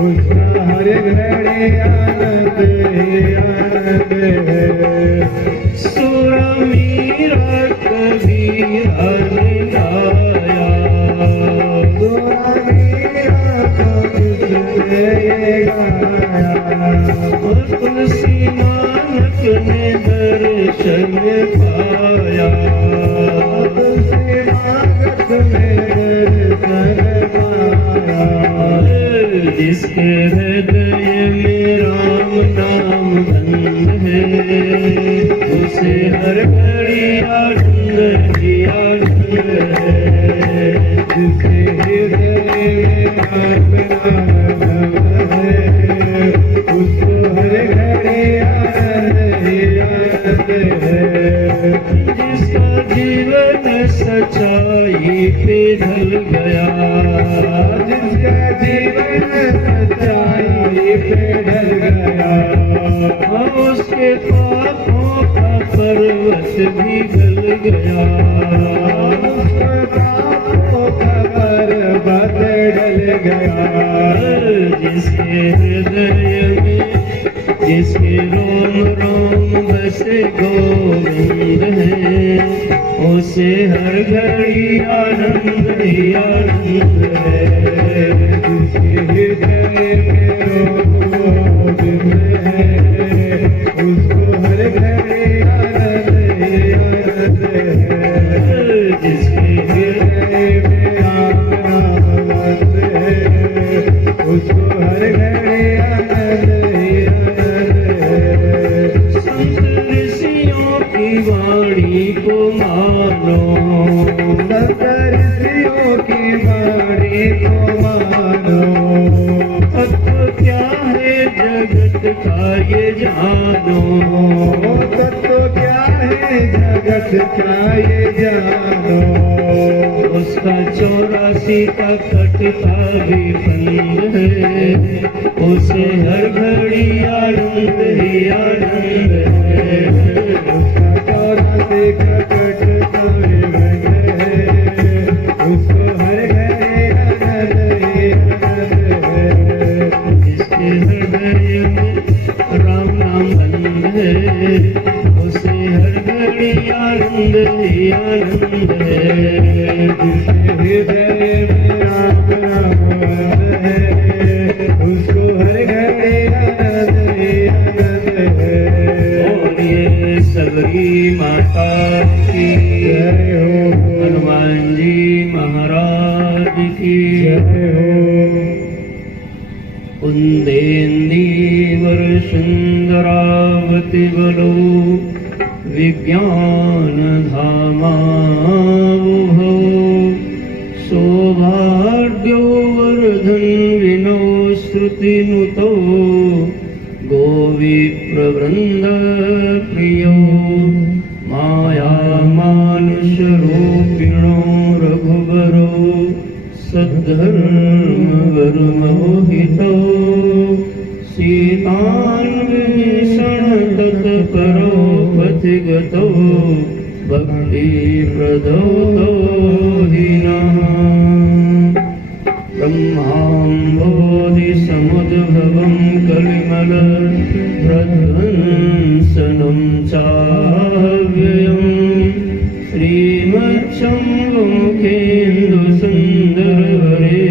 उसका हर घड़ी आनंद ही आनंद है। सुर मीरा कबीरा ने गाया, तुलसी नानक ने दर्शन पाया, तुलसी नानक ने दर्शन पाया। जिसके हृदय में राम नाम बंद है, उसे हर घड़ी आनंद ही आनंद है। जिसके हृदय में राम नाम बंद है, उसको हर घड़ी आनंद ही आनंद है। जिसका जीवन सच्चाई पे ढल गया, जिसका जीवन सच्चाई पे ढल गया, उसके पापों का पर्वत भी गल गया, उसके पापों का पर्वत ढल गया। जिसके हृदय में, जिसके रोम रोम बसे गोविंद है, उसे हर घड़ी आनंद ही आनंद है। जिसके हृदय में रोम गोविंद है, उसको हर घड़ी आनंद ही आनंद है। जिसके हृदय में राम नाम बंद है, उसको हर घड़ी आनंद ही आनंद है। संत ऋषियों की वाणी को मानो, संत ऋषियों की वाणी को मानो। तत्व क्या है जगत का ये जानो, तत्व क्या है जगत का ये जानो। उसका 84 का कटता भी बंद है, उसे हर घड़ी आनंद ही आनंद है। उसका 84 का कटता भी बंद है, उसको हर घड़ी आनंद ही आनंद है। जिसके हृदय में राम नाम बंद है, उसे हर घड़ी आनंद ही आनंद है। जिसके हृदय में राम नाम बंद है, उसको हर घड़ी आनंद ही आनंद हेन्दीवर सुंदरावति बलो विज्ञान धामावुभो सौभाग्यो वर्धन विनो श्रुतिनुतो गोविप्रवृन्द प्रियो माया मानुषरूपिणो रघुवरो सद्धर्मवरमोहितो सीतान्वेषण तत्परो पथिगतो भक्तिप्रदो दीनः ब्रह्माम्बोधिसमुद्भवं कलिमल प्रध्वंसनं चाव्ययम् श्रीमच्छम्भुमुखेन्दुसुन्दरवरे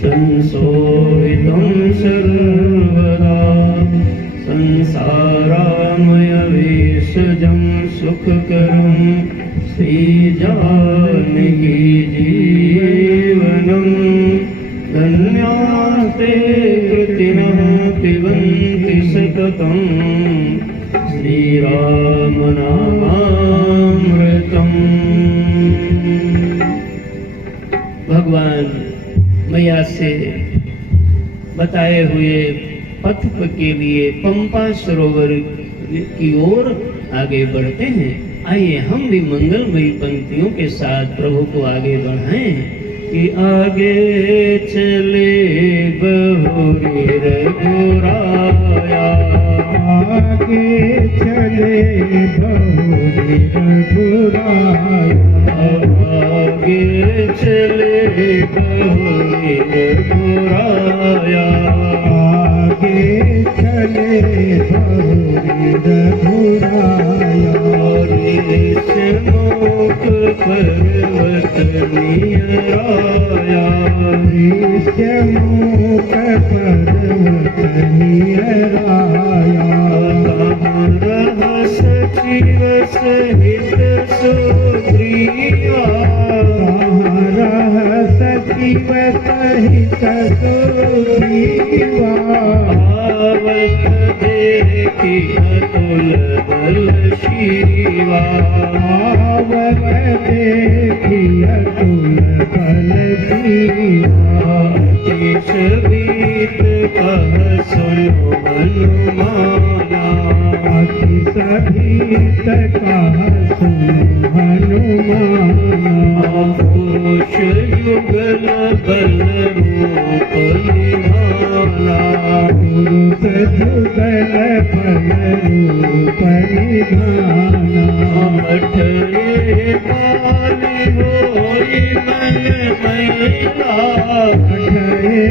संशोभितं सर्वदा संसारामयवेशजं सुखकरं श्रीजानकी जीवनं धन्यास्ते कृतिनः पिबन्ति सततं श्रीरामनामामृतम्। भगवान मैया से बताए हुए पथ के लिए पंपा सरोवर की ओर आगे बढ़ते हैं। आइए हम भी मंगलमयी पंक्तियों के साथ प्रभु को आगे बढ़ाएं कि आगे चले बहुरी रघुराया, आगे चले बहुरी रघुराया, आगे चले बहुरी रघुराया, आगे चले बहुरी रघुराया। ऋषमुख पर्वत नियराया, ऋषमुख पर्वत नियराया, सचिव सहित सुग्रीवा, सचिव सहित सुग्रीवा, आवत देखी अतुल बल शिवा, आवत देखी अतुल बल शिवा। देश बीत कह सुनो हनुमाना, सभीत कह सुनो हनुमाना। पुरुष युगल बल रूप निभाना, पुरुष जुगल बल रूप निभाना। अठरे पाली होई मन मैला, अठरे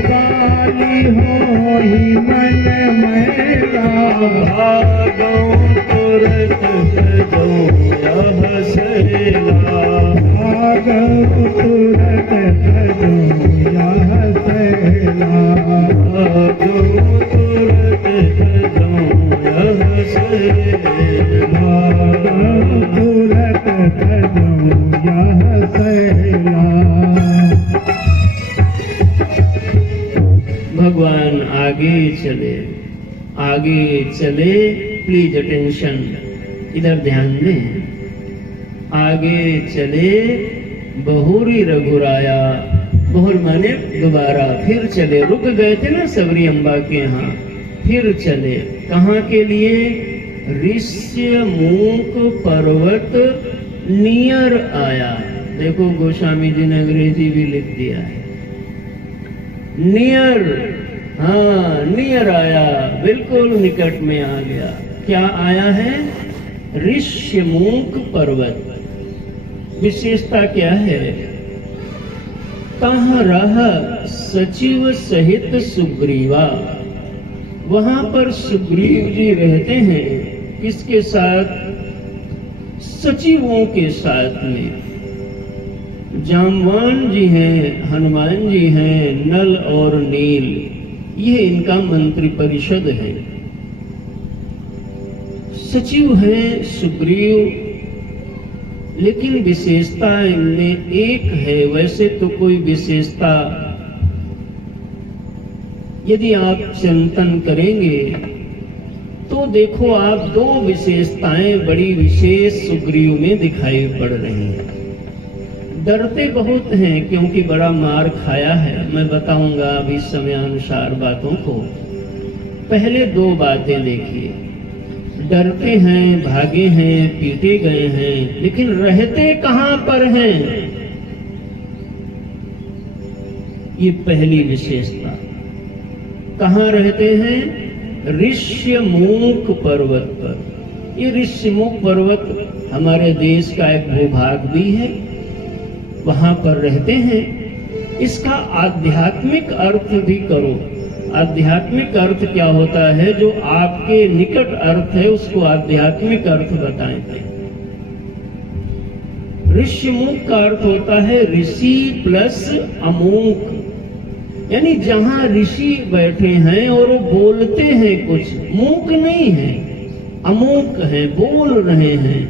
पाली होई मन मैला, भागौ तुरत सजो यह सैला, भागौ तुरत सजो यह सैला, भागौ तुरत सजो यह सैला, भागौ तुरत सजो यह सैला। भगवान आगे चले, आगे चले। प्लीज अटेंशन, इधर ध्यान दें। आगे चले बहुरी रघुराया, बहुर माने दोबारा फिर चले। रुक गए थे ना सबरी अम्बा के यहाँ, फिर चले। कहाँ के लिए? ऋष्यमुख पर्वत नियर आया। देखो गोस्वामी जी ने अंग्रेजी भी लिख दिया है, नियर। हाँ, नियर आया, बिल्कुल निकट में आ गया। क्या आया है? ऋष्यमुख पर्वत। विशेषता क्या है? तहाँ रहा सचिव सहित सुग्रीवा, वहां पर सुग्रीव जी रहते हैं। किसके साथ? सचिवों के साथ में। जामवान जी हैं, हनुमान जी हैं, नल और नील, ये इनका मंत्री परिषद है। सचिव है सुग्रीव, लेकिन विशेषता इनमें एक है। वैसे तो कोई विशेषता यदि आप चिंतन करेंगे तो देखो आप दो विशेषताएं बड़ी विशेष सुग्रीव में दिखाई पड़ रही हैं। डरते बहुत हैं क्योंकि बड़ा मार खाया है। मैं बताऊंगा अभी समयानुसार बातों को। पहले दो बातें देखिए। डरते हैं, भागे हैं, पीटे गए हैं, लेकिन रहते कहां पर हैं? ये पहली विशेषता। कहां रहते हैं? ऋष्यमूक पर्वत पर। ये ऋष्यमूक पर्वत हमारे देश का एक भूभाग भी है, वहां पर रहते हैं। इसका आध्यात्मिक अर्थ भी करो। आध्यात्मिक अर्थ क्या होता है? जो आपके निकट अर्थ है उसको आध्यात्मिक अर्थ बताएं। ऋष्यमूक का अर्थ होता है ऋषि प्लस अमूक, यानी जहां ऋषि बैठे हैं और वो बोलते हैं, कुछ मूक नहीं है, अमूक है, बोल रहे हैं।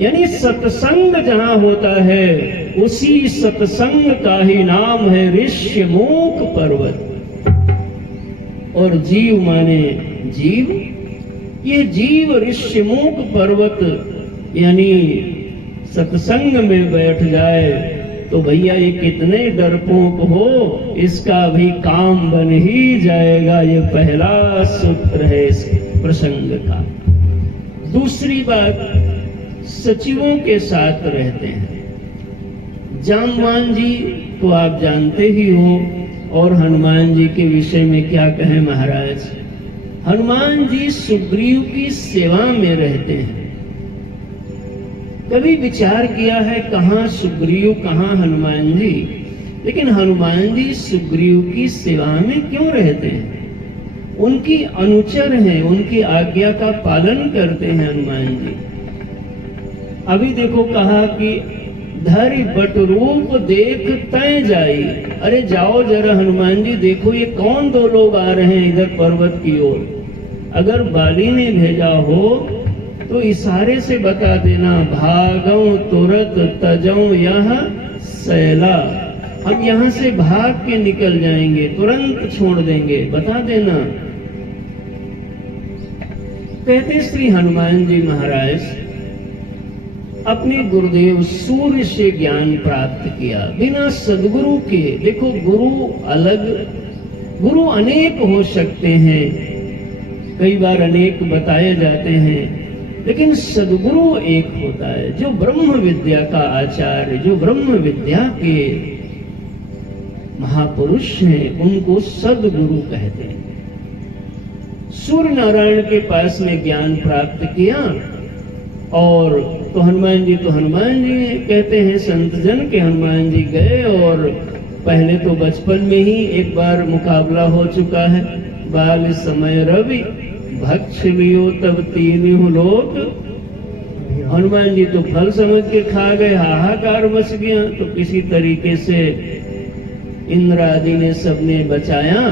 यानी सत्संग जहां होता है उसी सत्संग का ही नाम है ऋष्यमूक पर्वत। और जीव माने जीव, ये जीव ऋष्यमूक पर्वत यानी सत्संग में बैठ जाए तो भैया ये कितने डरपोक हो, इसका भी काम बन ही जाएगा। ये पहला सूत्र है इस प्रसंग का। दूसरी बात, सचिवों के साथ रहते हैं। जामवान जी को आप जानते ही हो, और हनुमान जी के विषय में क्या कहें महाराज। हनुमान जी सुग्रीव की सेवा में रहते हैं। कभी विचार किया है कहाँ सुग्रीव कहाँ हनुमान जी, लेकिन हनुमान जी सुग्रीव की सेवा में क्यों रहते हैं? उनकी अनुचर हैं, उनकी आज्ञा का पालन करते हैं हनुमान जी। अभी देखो कहा कि धरि बट रूप देख तय जाई। अरे जाओ जरा हनुमान जी, देखो ये कौन दो लोग आ रहे हैं इधर पर्वत की ओर। अगर बाली ने भेजा हो तो इशारे से बता देना, भागो तुरत तजो यह सैला। हम यहाँ से भाग के निकल जाएंगे, तुरंत छोड़ देंगे, बता देना। कहते श्री हनुमान जी महाराज अपने गुरुदेव सूर्य से ज्ञान प्राप्त किया बिना सदगुरु के। देखो गुरु अलग, गुरु अनेक हो सकते हैं, कई बार अनेक बताए जाते हैं, लेकिन सदगुरु एक होता है जो ब्रह्म विद्या का आचार्य, जो ब्रह्म विद्या के महापुरुष हैं, उनको सदगुरु कहते हैं। सूर्य नारायण के पास में ज्ञान प्राप्त किया और तो हनुमान जी कहते हैं संत जन के हनुमान जी गए और पहले तो बचपन में ही एक बार मुकाबला हो चुका है। बाल समय रवि भक्ष लियो तब तीनों लोग। हनुमान जी तो फल समझ के खा गए, हाहाकार मच गया। तो किसी तरीके से इंद्र आदि ने सबने बचाया।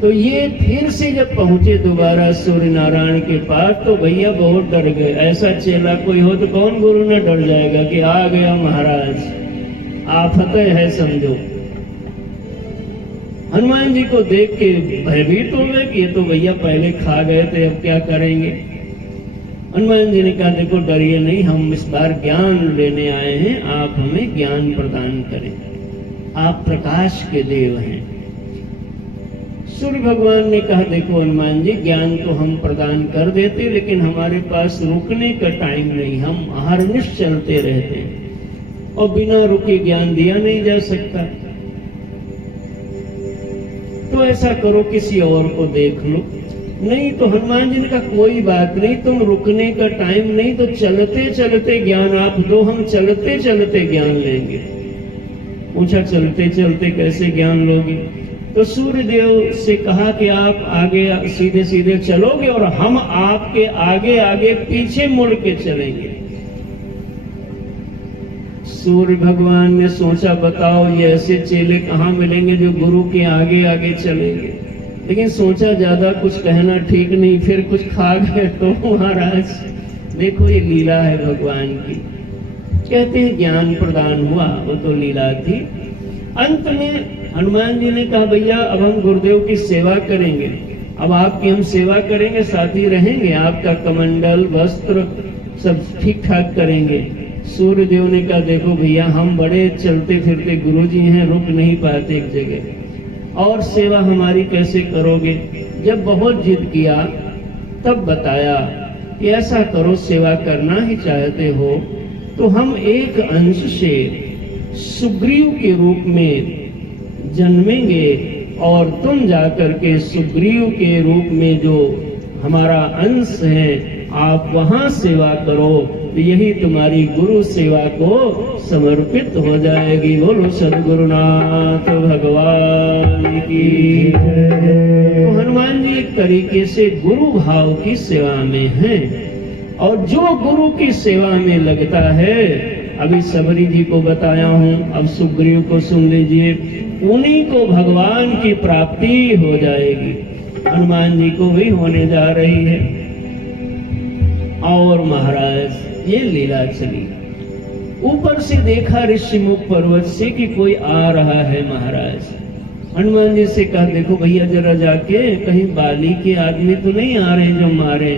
तो ये फिर से जब पहुंचे दोबारा सूर्य नारायण के पास तो भैया बहुत डर गए। ऐसा चेला कोई हो तो कौन गुरु न डर जाएगा कि आ गया महाराज, आफत है समझो। हनुमान जी को देख के भयभीत हो गए कि ये तो भैया पहले खा गए थे, अब क्या करेंगे। हनुमान जी ने कहा देखो डरिए नहीं, हम इस बार ज्ञान लेने आए हैं, आप हमें ज्ञान प्रदान करें, आप प्रकाश के देव हैं। सूर्य भगवान ने कहा देखो हनुमान जी ज्ञान तो हम प्रदान कर देते, लेकिन हमारे पास रुकने का टाइम नहीं, हम अहर्निश चलते रहते हैं और बिना रुके ज्ञान दिया नहीं जा सकता। तो ऐसा करो किसी और को देख लो। नहीं तो हनुमान जी ने कहा कोई बात नहीं, तुम रुकने का टाइम नहीं तो चलते चलते ज्ञान आप दो, हम चलते चलते ज्ञान लेंगे। पूछा चलते चलते कैसे ज्ञान लोगे? तो सूर्य देव से कहा कि आप आगे सीधे सीधे चलोगे और हम आपके आगे आगे पीछे मुड़ के चलेंगे। सूर्य भगवान ने सोचा बताओ ये ऐसे चेले कहाँ मिलेंगे जो गुरु के आगे आगे चलेंगे, लेकिन सोचा ज्यादा कुछ कहना ठीक नहीं, फिर कुछ खा गए तो महाराज देखो ये लीला है भगवान की। कहते हैं ज्ञान प्रदान हुआ, वो तो लीला थी। अंत में हनुमान जी ने कहा भैया अब हम गुरुदेव की सेवा करेंगे, अब आपकी हम सेवा करेंगे, साथी रहेंगे, आपका कमंडल वस्त्र सब ठीक ठाक करेंगे। सूर्य देव ने कहा देखो भैया हम बड़े चलते फिरते गुरुजी हैं, रुक नहीं पाते एक जगह, और सेवा हमारी कैसे करोगे। जब बहुत जिद किया तब बताया कि ऐसा करो, सेवा करना ही चाहते हो तो हम एक अंश से सुग्रीव के रूप में जन्मेंगे और तुम जाकर के सुग्रीव के रूप में जो हमारा अंश है आप वहां सेवा करो, तो यही तुम्हारी गुरु सेवा को समर्पित हो जाएगी। बोलो सद्गुरुनाथ भगवान की। तो हनुमान जी एक तरीके से गुरु भाव की सेवा में हैं, और जो गुरु की सेवा में लगता है, अभी सबरी जी को बताया हूँ, अब सुग्रीव को सुन लीजिए, उन्हीं को भगवान की प्राप्ति हो जाएगी। हनुमान जी को भी होने जा रही है। और महाराज ये लीला चली, ऊपर से देखा ऋषिमुख पर्वत से कि कोई आ रहा है। महाराज हनुमान जी से कहा देखो भैया जरा जाके कहीं बाली के आदमी तो नहीं आ रहे जो मारे,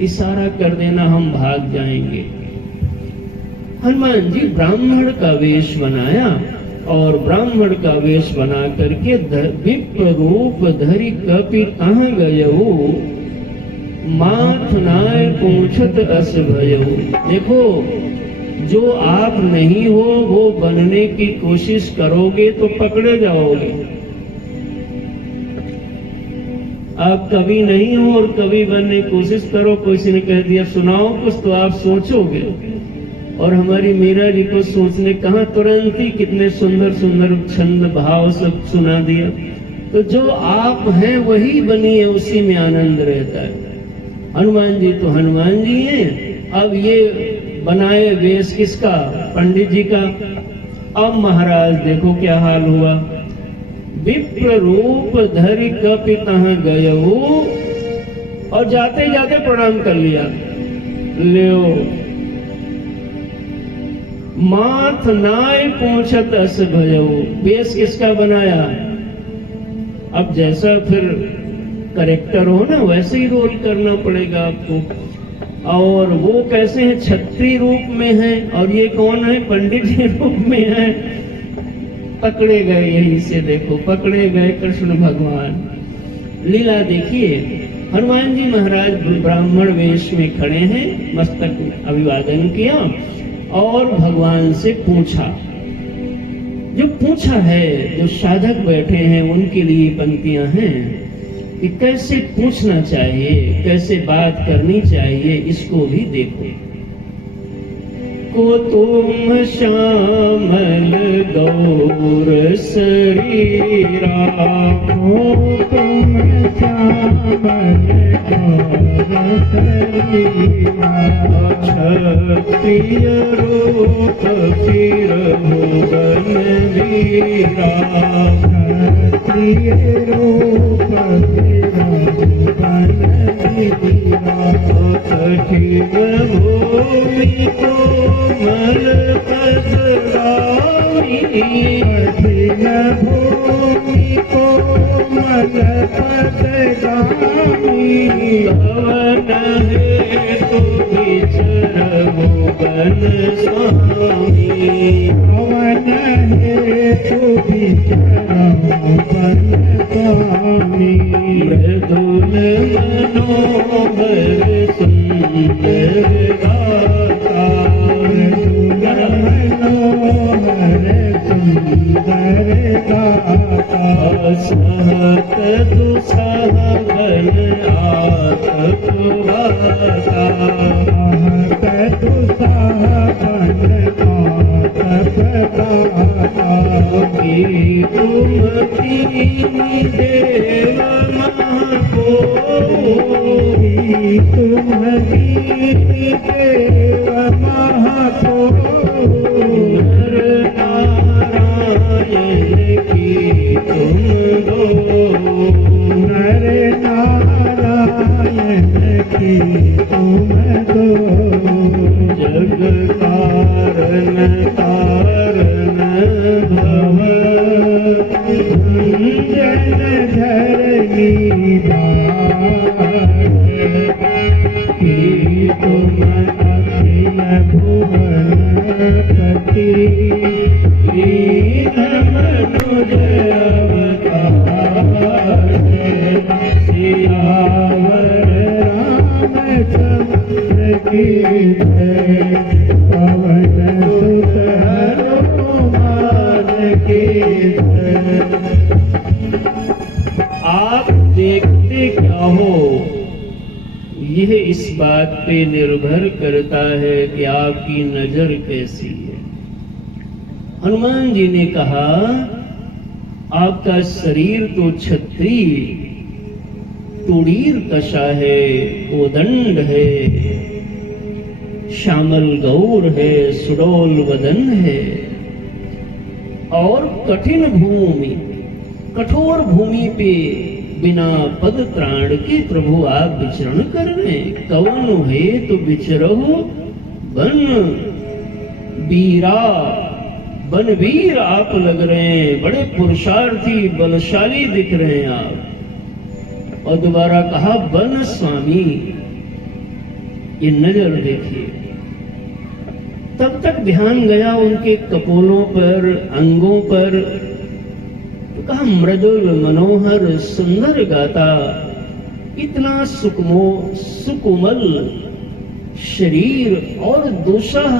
इशारा कर देना हम भाग जाएंगे। हनुमान जी ब्राह्मण का वेश बनाया और ब्राह्मण का वेश बना करके विप्र रूप धरि कपि कहाँ गयऊ, माथ नाय पूछत अस भयऊ। देखो जो आप नहीं हो वो बनने की कोशिश करोगे तो पकड़े जाओगे। आप कभी नहीं हो और कभी बनने की कोशिश करो, किसी ने कह दिया सुनाओ कुछ तो आप सोचोगे। और हमारी मीरा जी को सोचने कहा, तुरंत ही कितने सुंदर सुंदर छंद भाव सब सुना दिया। तो जो आप हैं वही बनिए, उसी में आनंद रहता है। हनुमान जी तो हनुमान जी हैं। अब ये बनाए वेश किसका? पंडित जी का। अब महाराज देखो क्या हाल हुआ, विप्र रूप धरि कपि तहाँ गयऊ, और जाते जाते प्रणाम कर लिया। लियो माथ नाय पूछत अस भयऊ, वेश किसका बनाया? अब जैसा फिर करेक्टर हो ना वैसे ही रोल करना पड़ेगा आपको। और वो कैसे हैं? छत्री रूप में है, और ये कौन है? पंडित जी रूप में है। पकड़े गए, यही से देखो पकड़े गए कृष्ण भगवान। लीला देखिए, हनुमान जी महाराज ब्राह्मण वेश में खड़े हैं, मस्तक अभिवादन किया और भगवान से पूछा। जो पूछा है, जो साधक बैठे हैं उनके लिए पंक्तियां हैं कि कैसे पूछना चाहिए, कैसे बात करनी चाहिए, इसको भी देखो। को तुम श्यामल गौर शरीरा, को तुम श्यामल गौर शरीरा, क्षत्रिय रूप फिर भुवन वीरा, क्षत्रिय रूप फिर भुवन वीरा, कठिन भूमि को मल पद रामी, कठिन भूमि को मल पद गामी, पवन है तो विचरहु बन स्वामी, पवन है तो विचरहु बन स्वामी, मृदुल मनोहर सुंदर गाता, मनोहर सुंदर गाता, सहत दुसहबन आतप गाता, सहत दुसहबन आतप गाता, की तुम दीनी देव महको, तुम दीनी देव महको, नर नारायण की तुम दो, नर नारायण की तुम दो, जग कारण कारण भव सियावर रामचंद्र की जय। पवन सुत हनुमान की जय। आप देखते क्या हो, यह इस बात पे निर्भर करता है कि आपकी नजर कैसी है। हनुमान जी ने कहा, आपका शरीर तो छत्री तुड़ीर कशा है, कोदंड है, श्यामल गौर है, सुडोल वदन है, और कठिन भूमि, कठोर भूमि पे बिना पद त्राण के प्रभु आप विचरण कर रहे। कवन है तो विचरहो बन वीरा, बनवीर आप लग रहे हैं, बड़े पुरुषार्थी बलशाली दिख रहे हैं आप। और दोबारा कहा वन स्वामी, ये नजर देखिए। तब तक ध्यान गया उनके कपोलों पर, अंगों पर। तो कहा मृदुल मनोहर सुंदर गाता, इतना सुकुमल शरीर, और दुसह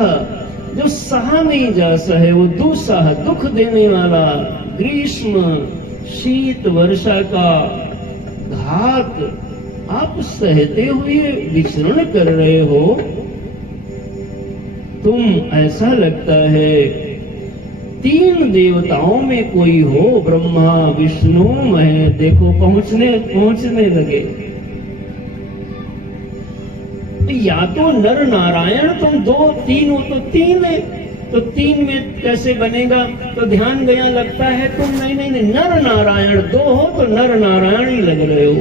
जो सहा नहीं जा सहे, वो दुसह दुख देने वाला, ग्रीष्म शीत वर्षा का घात आप सहते हुए विचरण कर रहे हो। तुम ऐसा लगता है तीन देवताओं में कोई हो, ब्रह्मा विष्णु महेश। देखो पहुंचने लगे। या तो नर नारायण, तुम दो तीन हो तो तीन है, तो तीन में कैसे बनेगा? तो ध्यान गया, लगता है तुम नहीं, नर नारायण दो हो तो नर नारायण ही लग रहे हो।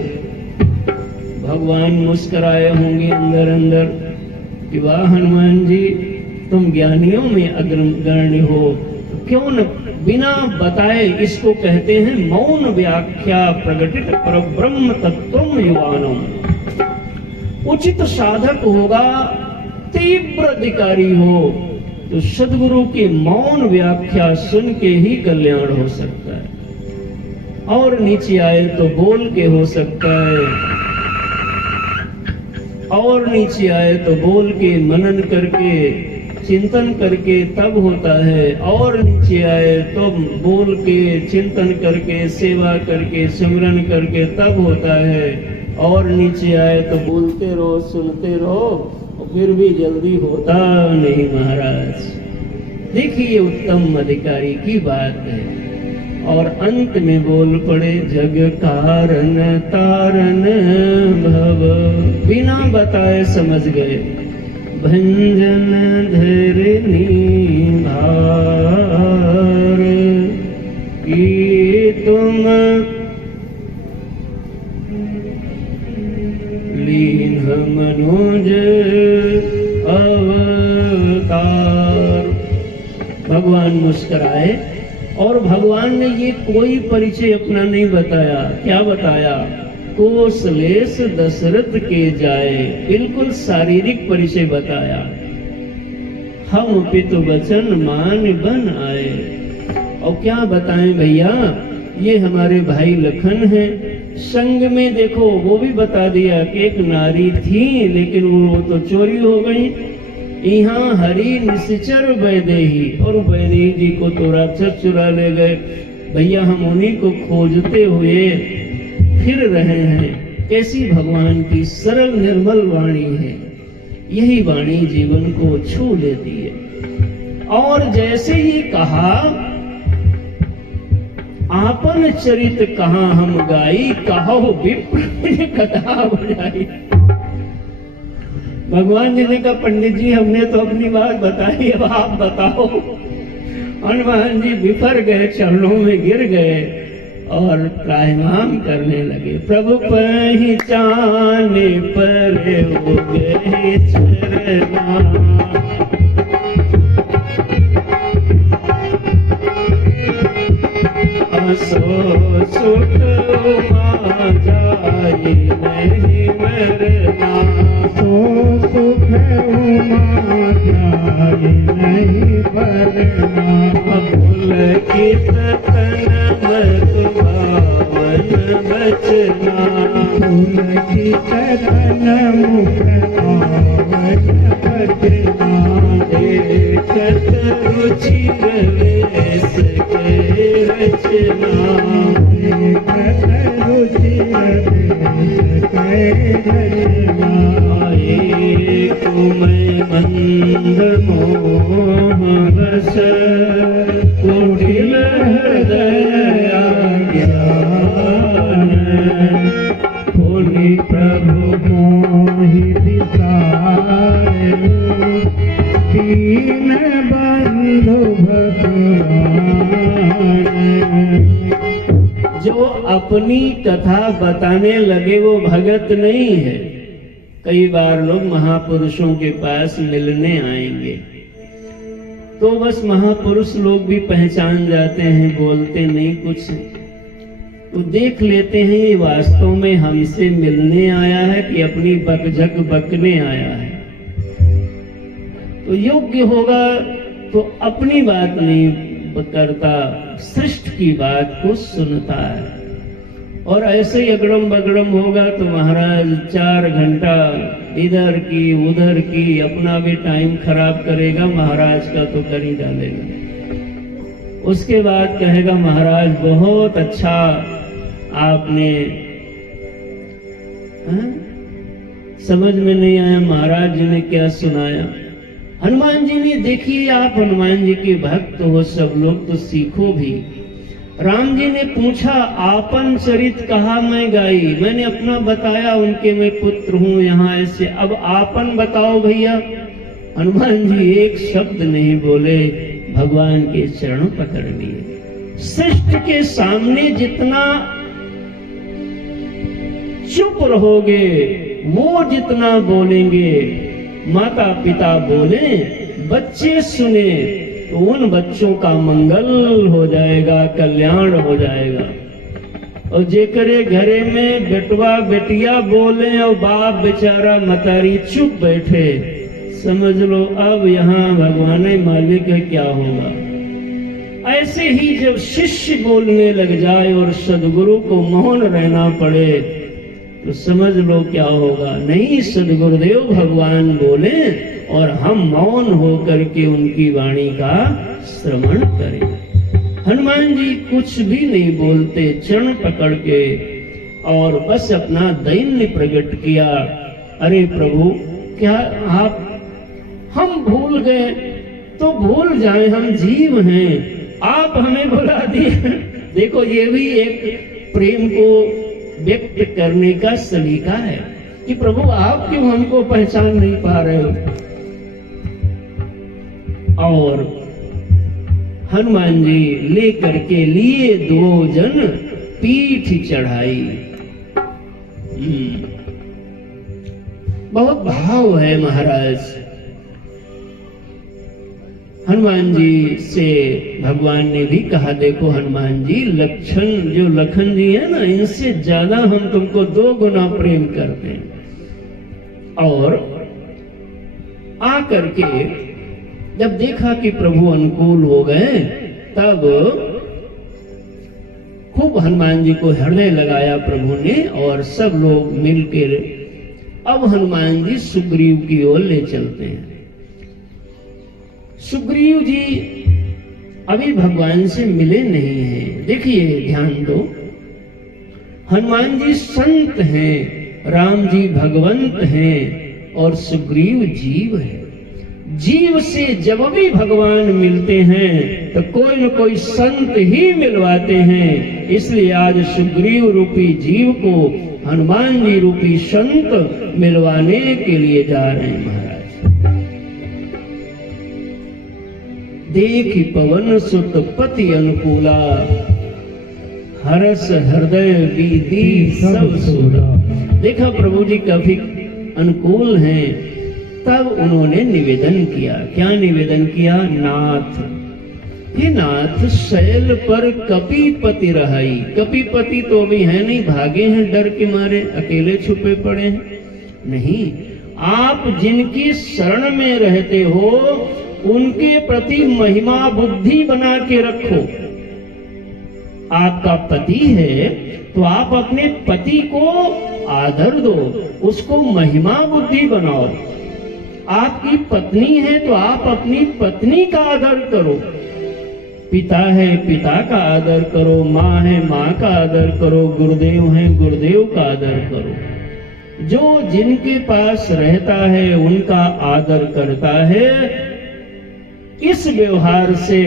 भगवान मुस्कुराए होंगे अंदर अंदर कि वाह हनुमान जी, तुम ज्ञानियों में अग्रगण्य हो, तो क्यों न बिना बताए, इसको कहते हैं मौन व्याख्या प्रकटित पर ब्रह्म तत्व युवानम। उचित साधक होगा, तीव्र अधिकारी हो, तो सदगुरु की मौन व्याख्या सुन के ही कल्याण हो सकता है। और नीचे आए तो बोल के हो सकता है, और नीचे आए तो बोल के, मनन करके, चिंतन करके तब होता है। और नीचे आए तो बोल के, चिंतन करके, सेवा करके, सिमरन करके तब होता है। और नीचे आए तो बोलते रहो, सुनते रहो, और फिर भी जल्दी होता नहीं महाराज। देखिए उत्तम अधिकारी की बात है। और अंत में बोल पड़े, जग कारण तारण भव, बिना बताए समझ गए। भंजन धरनी भार की तुम लीन मनोज अवतार। भगवान मुस्कुराए, और भगवान ने ये कोई परिचय अपना नहीं बताया। क्या बताया? कोसलेस दशरथ के जाए, बिल्कुल शारीरिक परिचय बताया। हम पितु वचन मान बन आए। और क्या बताएं भैया, ये हमारे भाई लखन हैं। संग में देखो वो भी बता दिया कि एक नारी थी, लेकिन वो तो चोरी हो गई। यहाँ हरि निश्चर वैदेही, और वैदेही जी को तो राक्षस चुरा ले गए। भैया हम उन्हीं को खोजते हुए फिर रहे हैं। ऐसी भगवान की सरल निर्मल वाणी है। यही वाणी जीवन को छू लेती है। और जैसे ये कहा, आपन चरित कहाँ हम गाई, कहो विप्र कथा बजाई। भगवान जी ने कहा, पंडित जी हमने तो अपनी बात बताई, अब आप बताओ। हनुमान जी बिफर गए, चरणों में गिर गए और त्राहिमाम करने लगे। प्रभु पहचाने पर हो गए चरना, सो सुख उमा जाए नहीं मरना, सो सुख उमा जाए नहीं मरना। पुलकित तन मत पावन बचना, पुलकित सखी कथन मुख पावन बचना देखत रुचि रवेश के रचना देखत रुचि रवेश के रचना कुमय मंद मोह बस कुटिल हृदय ज्ञान बोले प्रभु मोहि विसारे दीन बंधु भगवान। जो अपनी कथा बताने लगे वो भगत नहीं है। कई बार लोग महापुरुषों के पास मिलने आएंगे तो बस महापुरुष लोग भी पहचान जाते हैं, बोलते नहीं कुछ, तो देख लेते हैं ये वास्तव में हमसे मिलने आया है कि अपनी बकझक बकने आया है। तो योग्य होगा तो अपनी बात नहीं करता, सृष्ट की बात को सुनता है। और ऐसे ही अगड़म बगड़म होगा तो महाराज 4 घंटा इधर की उधर की अपना भी टाइम खराब करेगा, महाराज का तो कर ही डालेगा। उसके बाद कहेगा महाराज बहुत अच्छा आपने, समझ में नहीं आया महाराज जी ने क्या सुनाया। हनुमान जी ने, देखिए आप हनुमान जी के भक्त हो, सब लोग तो सीखो भी। राम जी ने पूछा आपन चरित कहा मैं गाई, मैंने अपना बताया उनके मैं पुत्र हूँ यहाँ ऐसे, अब आपन बताओ भैया। हनुमान जी एक शब्द नहीं बोले, भगवान के चरण पकड़ लिए। सृष्ट के सामने जितना चुप रहोगे वो जितना बोलेंगे, माता पिता बोले बच्चे सुने तो उन बच्चों का मंगल हो जाएगा, कल्याण हो जाएगा। और जेकरे घरे में बेटवा बेटिया बोले और बाप बेचारा मतारी चुप बैठे, समझ लो अब यहाँ भगवान मालिक है क्या होगा। ऐसे ही जब शिष्य बोलने लग जाए और सदगुरु को मौन रहना पड़े तो समझ लो क्या होगा। नहीं, सदगुरुदेव भगवान बोले और हम मौन होकर के उनकी वाणी का श्रवण करें। हनुमान जी कुछ भी नहीं बोलते, चरण पकड़ के और बस अपना दैन्य प्रकट किया। अरे प्रभु, क्या आप हम भूल गए तो भूल जाए, हम जीव हैं, आप हमें भुला दिए। देखो ये भी एक प्रेम को व्यक्त करने का सलीका है कि प्रभु आप क्यों हमको पहचान नहीं पा रहे हो। और हनुमान जी लेकर के लिए 2 जन पीठ चढ़ाई। बहुत भाव है महाराज। हनुमान जी से भगवान ने भी कहा, देखो हनुमान जी, लक्षण जो लखन जी है ना, इनसे ज्यादा हम तुमको 2 गुना प्रेम करते हैं। और आकर के जब देखा कि प्रभु अनुकूल हो गए, तब खूब हनुमान जी को हृदय लगाया प्रभु ने, और सब लोग मिलकर अब हनुमान जी सुग्रीव की ओर ले चलते हैं। सुग्रीव जी अभी भगवान से मिले नहीं हैं। देखिए ध्यान दो, हनुमान जी संत हैं, राम जी भगवंत हैं और सुग्रीव जीव है। जीव से जब भी भगवान मिलते हैं तो कोई न कोई संत ही मिलवाते हैं। इसलिए आज सुग्रीव रूपी जीव को हनुमान जी रूपी संत मिलवाने के लिए जा रहे हैं महाराज। देखि पवन सुत पति अनुकूला, हरस हृदय बीती सब सूरा। देखा प्रभु जी काफी अनुकूल हैं, तब उन्होंने निवेदन किया। क्या निवेदन किया? नाथ, हे नाथ, शैल पर कपीपति रहाई। कपीपति तो अभी है नहीं, भागे हैं डर के मारे, अकेले छुपे पड़े हैं। नहीं, आप जिनकी शरण में रहते हो उनके प्रति महिमा बुद्धि बना के रखो। आपका पति है तो आप अपने पति को आदर दो, उसको महिमा बुद्धि बनाओ। आपकी पत्नी है तो आप अपनी पत्नी का आदर करो, पिता है पिता का आदर करो, माँ है माँ का आदर करो, गुरुदेव है गुरुदेव का आदर करो। जो जिनके पास रहता है उनका आदर करता है। इस व्यवहार से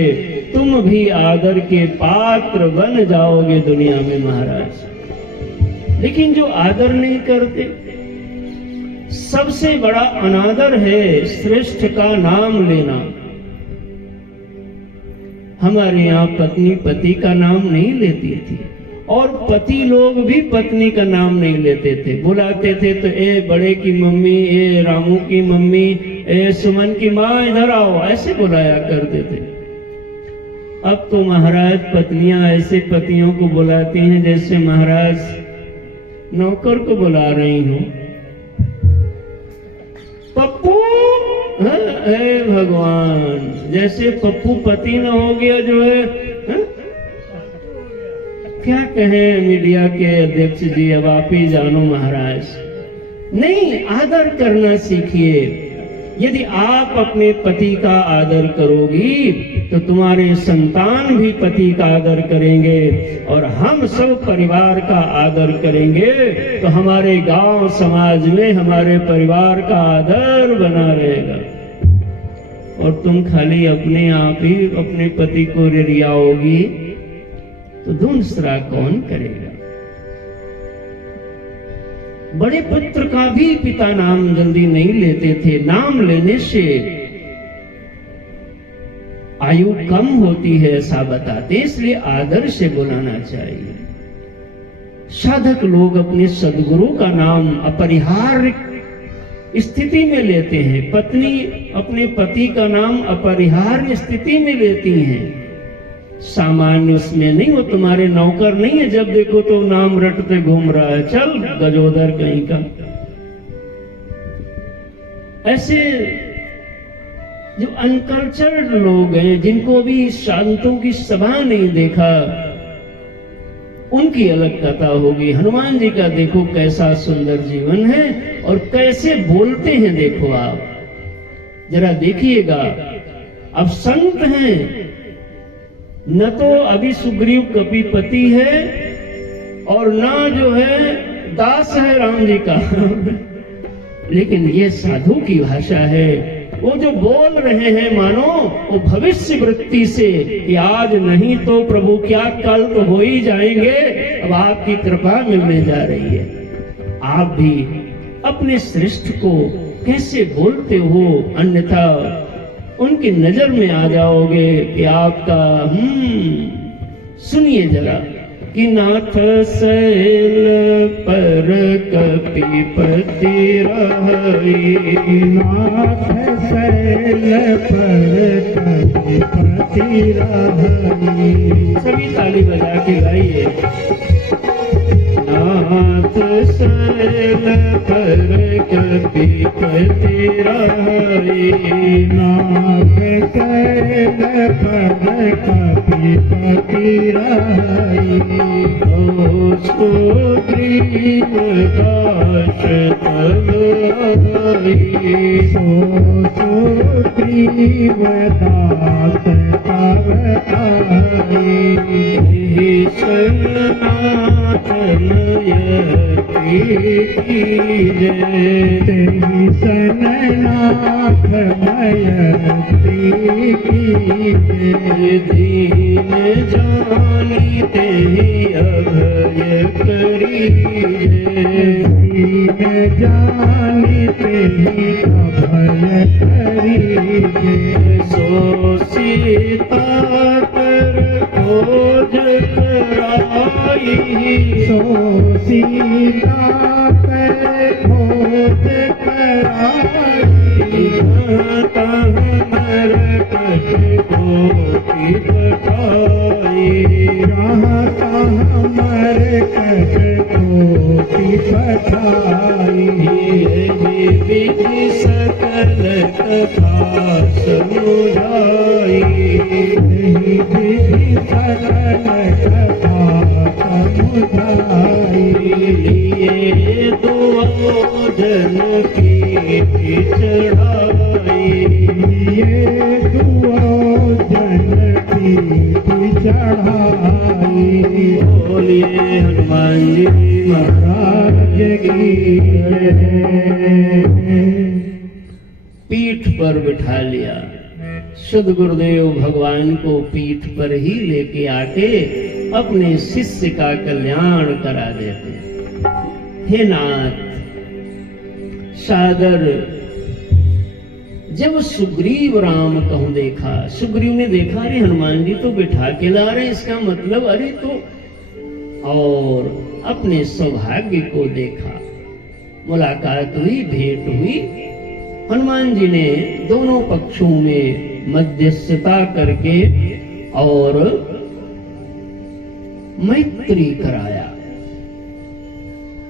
तुम भी आदर के पात्र बन जाओगे दुनिया में महाराज। लेकिन जो आदर नहीं करते, सबसे बड़ा अनादर है श्रेष्ठ का नाम लेना। हमारे यहाँ पत्नी पति का नाम नहीं लेती थी, और पति लोग भी पत्नी का नाम नहीं लेते थे। बुलाते थे तो ए बड़े की मम्मी, ए रामू की मम्मी, ए सुमन की माँ इधर आओ, ऐसे बुलाया करते थे। अब तो महाराज पत्नियां ऐसे पतियों को बुलाती हैं जैसे महाराज नौकर को बुला रही हूं। पप्पू, हे भगवान, जैसे पप्पू पति न हो गया जो है, क्या कहें मीडिया के अध्यक्ष जी, अब आप ही जानो महाराज। नहीं, आदर करना सीखिए। यदि आप अपने पति का आदर करोगी तो तुम्हारे संतान भी पति का आदर करेंगे, और हम सब परिवार का आदर करेंगे तो हमारे गांव समाज में हमारे परिवार का आदर बना रहेगा। और तुम खाली अपने आप ही अपने पति को रियाओगी तो दूसरा कौन करेगा। बड़े पुत्र का भी पिता नाम जल्दी नहीं लेते थे। नाम लेने से आयु कम होती है ऐसा बताते, इसलिए आदर से बुलाना चाहिए। साधक लोग अपने सद्गुरु का नाम अपरिहार्य स्थिति में लेते हैं। पत्नी अपने पति का नाम अपरिहार्य स्थिति में लेती हैं, सामान्य उसमें नहीं। वो तुम्हारे नौकर नहीं है, जब देखो तो नाम रटते घूम रहा है, चल गजोदर कहीं का। ऐसे जो अनकल्चर्ड लोग हैं, जिनको भी शांतों की सभा नहीं देखा, उनकी अलग कथा होगी। हनुमान जी का देखो कैसा सुंदर जीवन है और कैसे बोलते हैं, देखो आप जरा देखिएगा। अब संत हैं, न तो अभी सुग्रीव कपिपति है और ना जो है दास है राम जी का लेकिन ये साधु की भाषा है। वो जो बोल रहे हैं मानो वो भविष्य वृत्ति से कि आज नहीं तो प्रभु क्या कल तो हो ही जाएंगे, अब आपकी कृपा मिलने जा रही है। आप भी अपने श्रेष्ठ को कैसे बोलते हो, अन्यथा उनकी नजर में आ जाओगे कि आपका सुनिए जरा कि नाथ शैल पर कपिपति रही, नाथ शैल पर कपिपति रही। सभी ताली बजा के गाइए। नाथ शैल पर कपिपति रही, नाथ शैल पर कपिपति रही। ओ सुग्रीव दास तब आई, सो सुग्रीव दास तब आई। सन्नाथन तेरी सन्नाथ मयत्री कीजे। दीन जानी तेहि अभय करीजे, दीन जानी तेहि अभय करीजे। सो सीता कर खोज कराई, सो सीता पर खोज कराई। मरकट कोटि पठाई, मरकट कोटि पठाई। विधि सकल कथा समुझाई, विधि सकल कथा समुझाई। लिए भोजन की चढ़ाई, ये भोजन की चढ़ाई। बोलिए हनुमान जी महाराज की पीठ पर बिठा लिया। सद्गुरुदेव भगवान को पीठ पर ही लेके आके अपने शिष्य का कल्याण करा देते। हे नाथ, सादर जब सुग्रीव राम कहूं देखा, सुग्रीव ने देखा अरे हनुमान जी तो बिठा के ला रहे, इसका मतलब अरे तो, और अपने सौभाग्य को देखा, मुलाकात हुई, भेंट हुई। हनुमान जी ने दोनों पक्षों में मध्यस्थता करके और मैत्री कराया।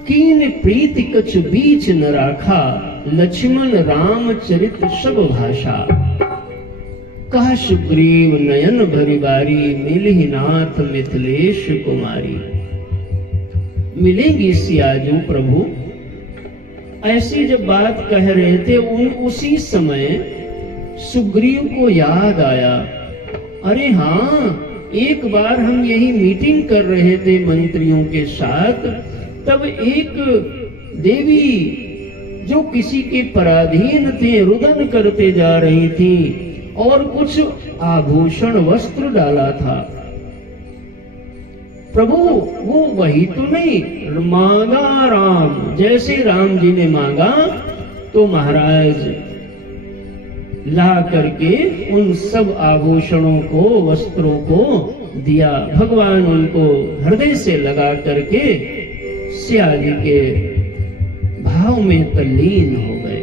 कीन प्रीति कछ बीच न राखा, लक्ष्मण राम चरित सब भाषा। कहा सुग्रीव नयन भरी बारी, मिलहि नाथ मिथिलेश कुमारी। मिलेंगी सियाजू प्रभु, ऐसी जब बात कह रहे थे उसी समय सुग्रीव को याद आया, अरे हाँ, एक बार हम यही मीटिंग कर रहे थे मंत्रियों के साथ, तब एक देवी जो किसी के पराधीन थे रुदन करते जा रही थी और कुछ आभूषण वस्त्र डाला था। प्रभु वो वही तो नहीं, मांगा राम, जैसे राम जी ने मांगा तो महाराज ला करके उन सब आभूषणों को, वस्त्रों को दिया। भगवान उनको हृदय से लगा करके सिया जी के भाव में तल्लीन हो गए।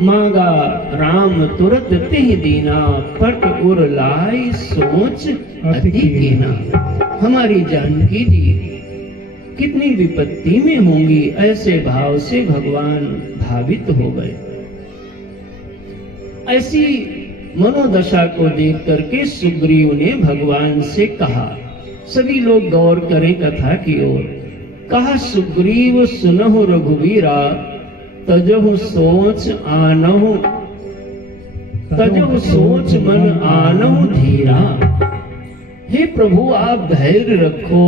मांगा राम तुरत तिहि दीना, पट उर लाई सोच अति कीना। हमारी जानकी जी कितनी विपत्ति में होंगी, ऐसे भाव से भगवान भावित हो गए। ऐसी मनोदशा को देख करके सुग्रीव ने भगवान से कहा, सभी लोग गौर करें कथा की ओर। कहा सुग्रीव सुनहु रघुवीरा, तजहु सोच आनहु, तजहु सोच मन आनहु धीरा। हे प्रभु आप धैर्य रखो,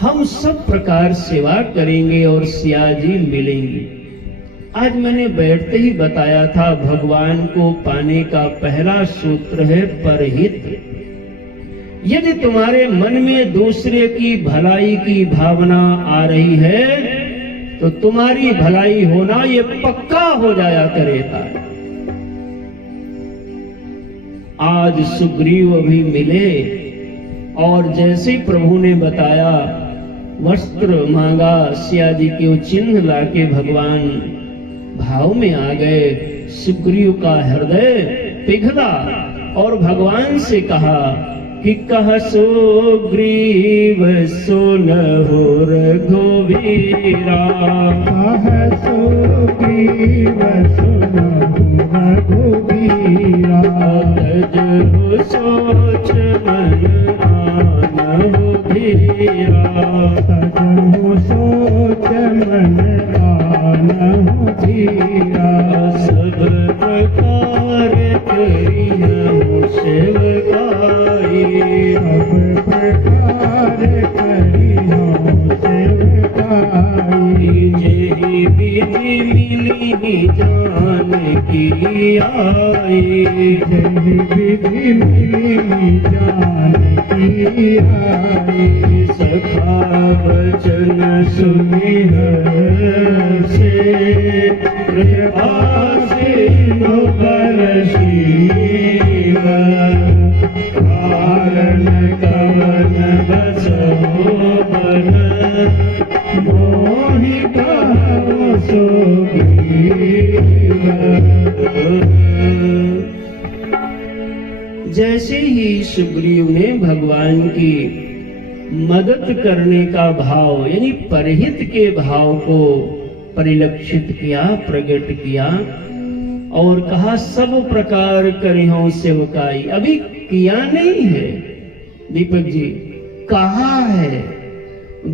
हम सब प्रकार सेवा करेंगे और सिया जी मिलेंगी। आज मैंने बैठते ही बताया था, भगवान को पाने का पहला सूत्र है परहित। यदि तुम्हारे मन में दूसरे की भलाई की भावना आ रही है तो तुम्हारी भलाई होना ये पक्का हो जाया करेगा। आज सुग्रीव भी मिले और जैसे प्रभु ने बताया वस्त्र मांगा, सिया जी के चिन्ह लाके भगवान भाव में आ गए। सुग्रीव का हृदय पिघला और भगवान से कहा कि कह सुग्रीव सुनहु रघुवीरा, कह सुग्रीव सुनहु रघुवीरा। तजहु सोच मन आनहु धीरा, तजहु सोच मन आनहु धीरा। सब प्रकार करिहु सेवकाई, सब प्रकार करिहु सेवकाई। जेहि विधि मिली जानकी आई, जेहि विधि मिली जानकी आई। सखा वचन सुनिह से, कृपा सिंधु बरसीव। कारण कवन बसहु बन, मोहि कहु सुग्रीव। जैसे ही सुग्रीव ने भगवान की मदद करने का भाव यानी परहित के भाव को परिलक्षित किया, प्रकट किया और कहा सब प्रकार करिहु सेवकाई। अभी किया नहीं है दीपक जी, कहा है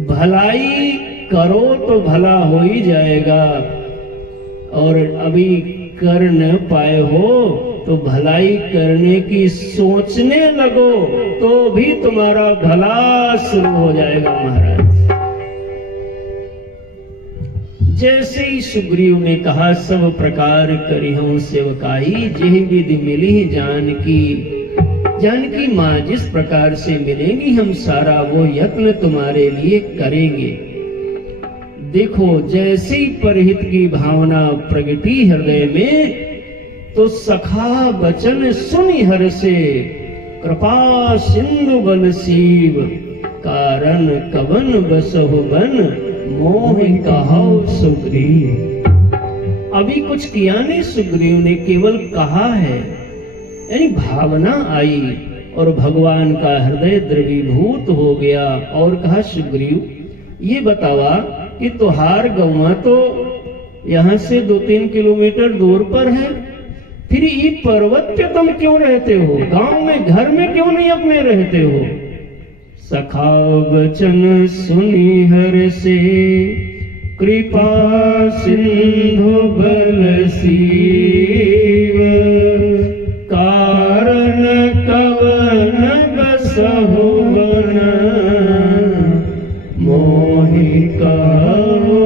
भलाई करो तो भला हो ही जाएगा, और अभी कर न पाए हो तो भलाई करने की सोचने लगो तो भी तुम्हारा भला शुरू हो जाएगा महाराज। जैसे ही सुग्रीव ने कहा सब प्रकार करिहूं सेवकाई, जेहि विधि मिली जानकी। जानकी माँ जिस प्रकार से मिलेंगी हम सारा वो यत्न तुम्हारे लिए करेंगे। देखो जैसे ही परहित की भावना प्रगटी हृदय में, तो सखा बचन सुनि हर से, कृपा सिंधु बल सीव, कारण कवन बसहु बन, मोह कहो सुग्रीव। अभी कुछ किया नहीं सुग्रीव ने, केवल कहा है, यानी भावना आई और भगवान का हृदय द्रवीभूत हो गया। और कहा सुग्रीव ये बतावा कि तुहार गौवा तो यहाँ से 2-3 किलोमीटर दूर पर है, फिर ये पर्वत पे तुम क्यों रहते हो, गांव में घर में क्यों नहीं अपने रहते हो। सखा बचन सुनि हर से, कृपा सिंधु बल सीव, कारण कवन बसहु बन, मोहि कहो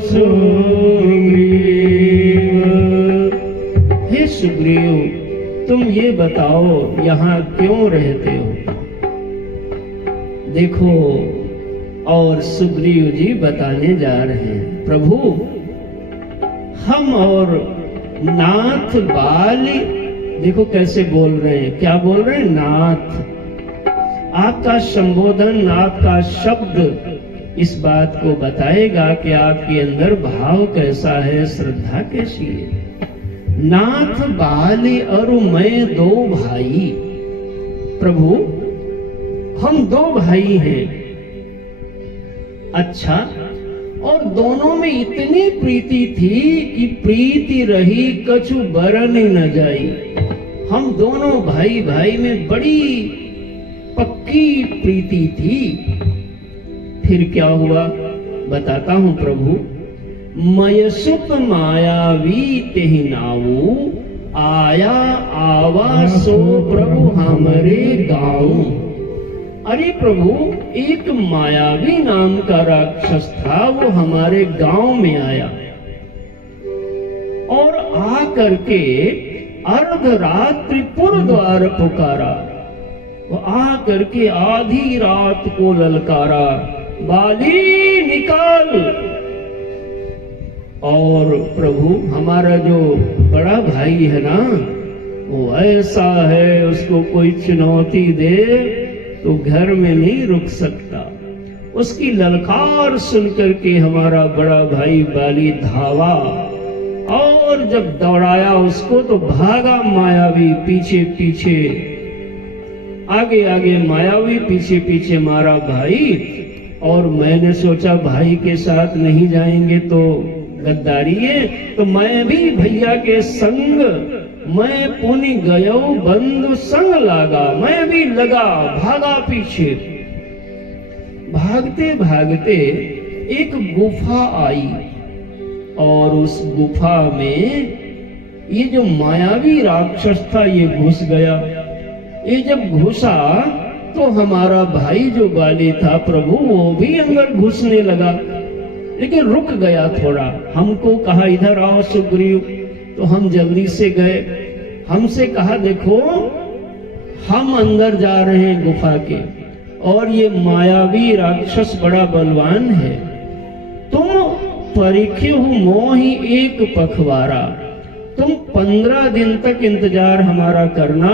सुग्रीव। हे सुग्रीव तुम ये बताओ यहाँ क्यों रहते हो। देखो और सुग्रीव जी बताने जा रहे हैं, प्रभु हम और नाथ बाली, देखो कैसे बोल रहे हैं, क्या बोल रहे हैं, नाथ। आपका संबोधन, आपका शब्द इस बात को बताएगा कि आपके अंदर भाव कैसा है, श्रद्धा कैसी है। नाथ बाली और मैं 2 भाई, प्रभु हम 2 भाई हैं। अच्छा, और दोनों में इतनी प्रीति थी कि प्रीति रही कछु बरन न जाई। हम दोनों भाई भाई में बड़ी पक्की प्रीति थी। फिर क्या हुआ बताता हूं प्रभु। मयसुत मायावी तेहि नाऊ, आया आवा सो प्रभु हमरे गाँव। अरे प्रभु एक मायावी नाम का राक्षस था, वो हमारे गांव में आया और आ करके अर्धरात्रि पुर द्वार पुकारा। वो आ करके आधी रात को ललकारा, बाली निकाल। और प्रभु हमारा जो बड़ा भाई है ना, वो ऐसा है, उसको कोई चुनौती दे तो घर में नहीं रुक सकता। उसकी ललकार सुनकर के हमारा बड़ा भाई बाली धावा, और जब दौड़ाया उसको तो भागा मायावी पीछे पीछे, आगे आगे मायावी पीछे पीछे मारा भाई। और मैंने सोचा भाई के साथ नहीं जाएंगे तो गद्दारी है, तो मैं भी भैया के संग मैं पुनि गयो बंधु संग लागा। मैं भी लगा, भागा पीछे। भागते भागते एक गुफा आई और उस गुफा में ये जो मायावी राक्षस था ये घुस गया। ये जब घुसा तो हमारा भाई जो बाली था प्रभु, वो भी अंदर घुसने लगा, लेकिन रुक गया थोड़ा। हमको कहा इधर आओ सुग्रीव, तो हम जल्दी से गए। हमसे कहा देखो हम अंदर जा रहे हैं गुफा के, और ये मायावी राक्षस बड़ा बलवान है। तुम परिख्यु मोहि एक पखवारा, तुम 15 दिन तक इंतजार हमारा करना।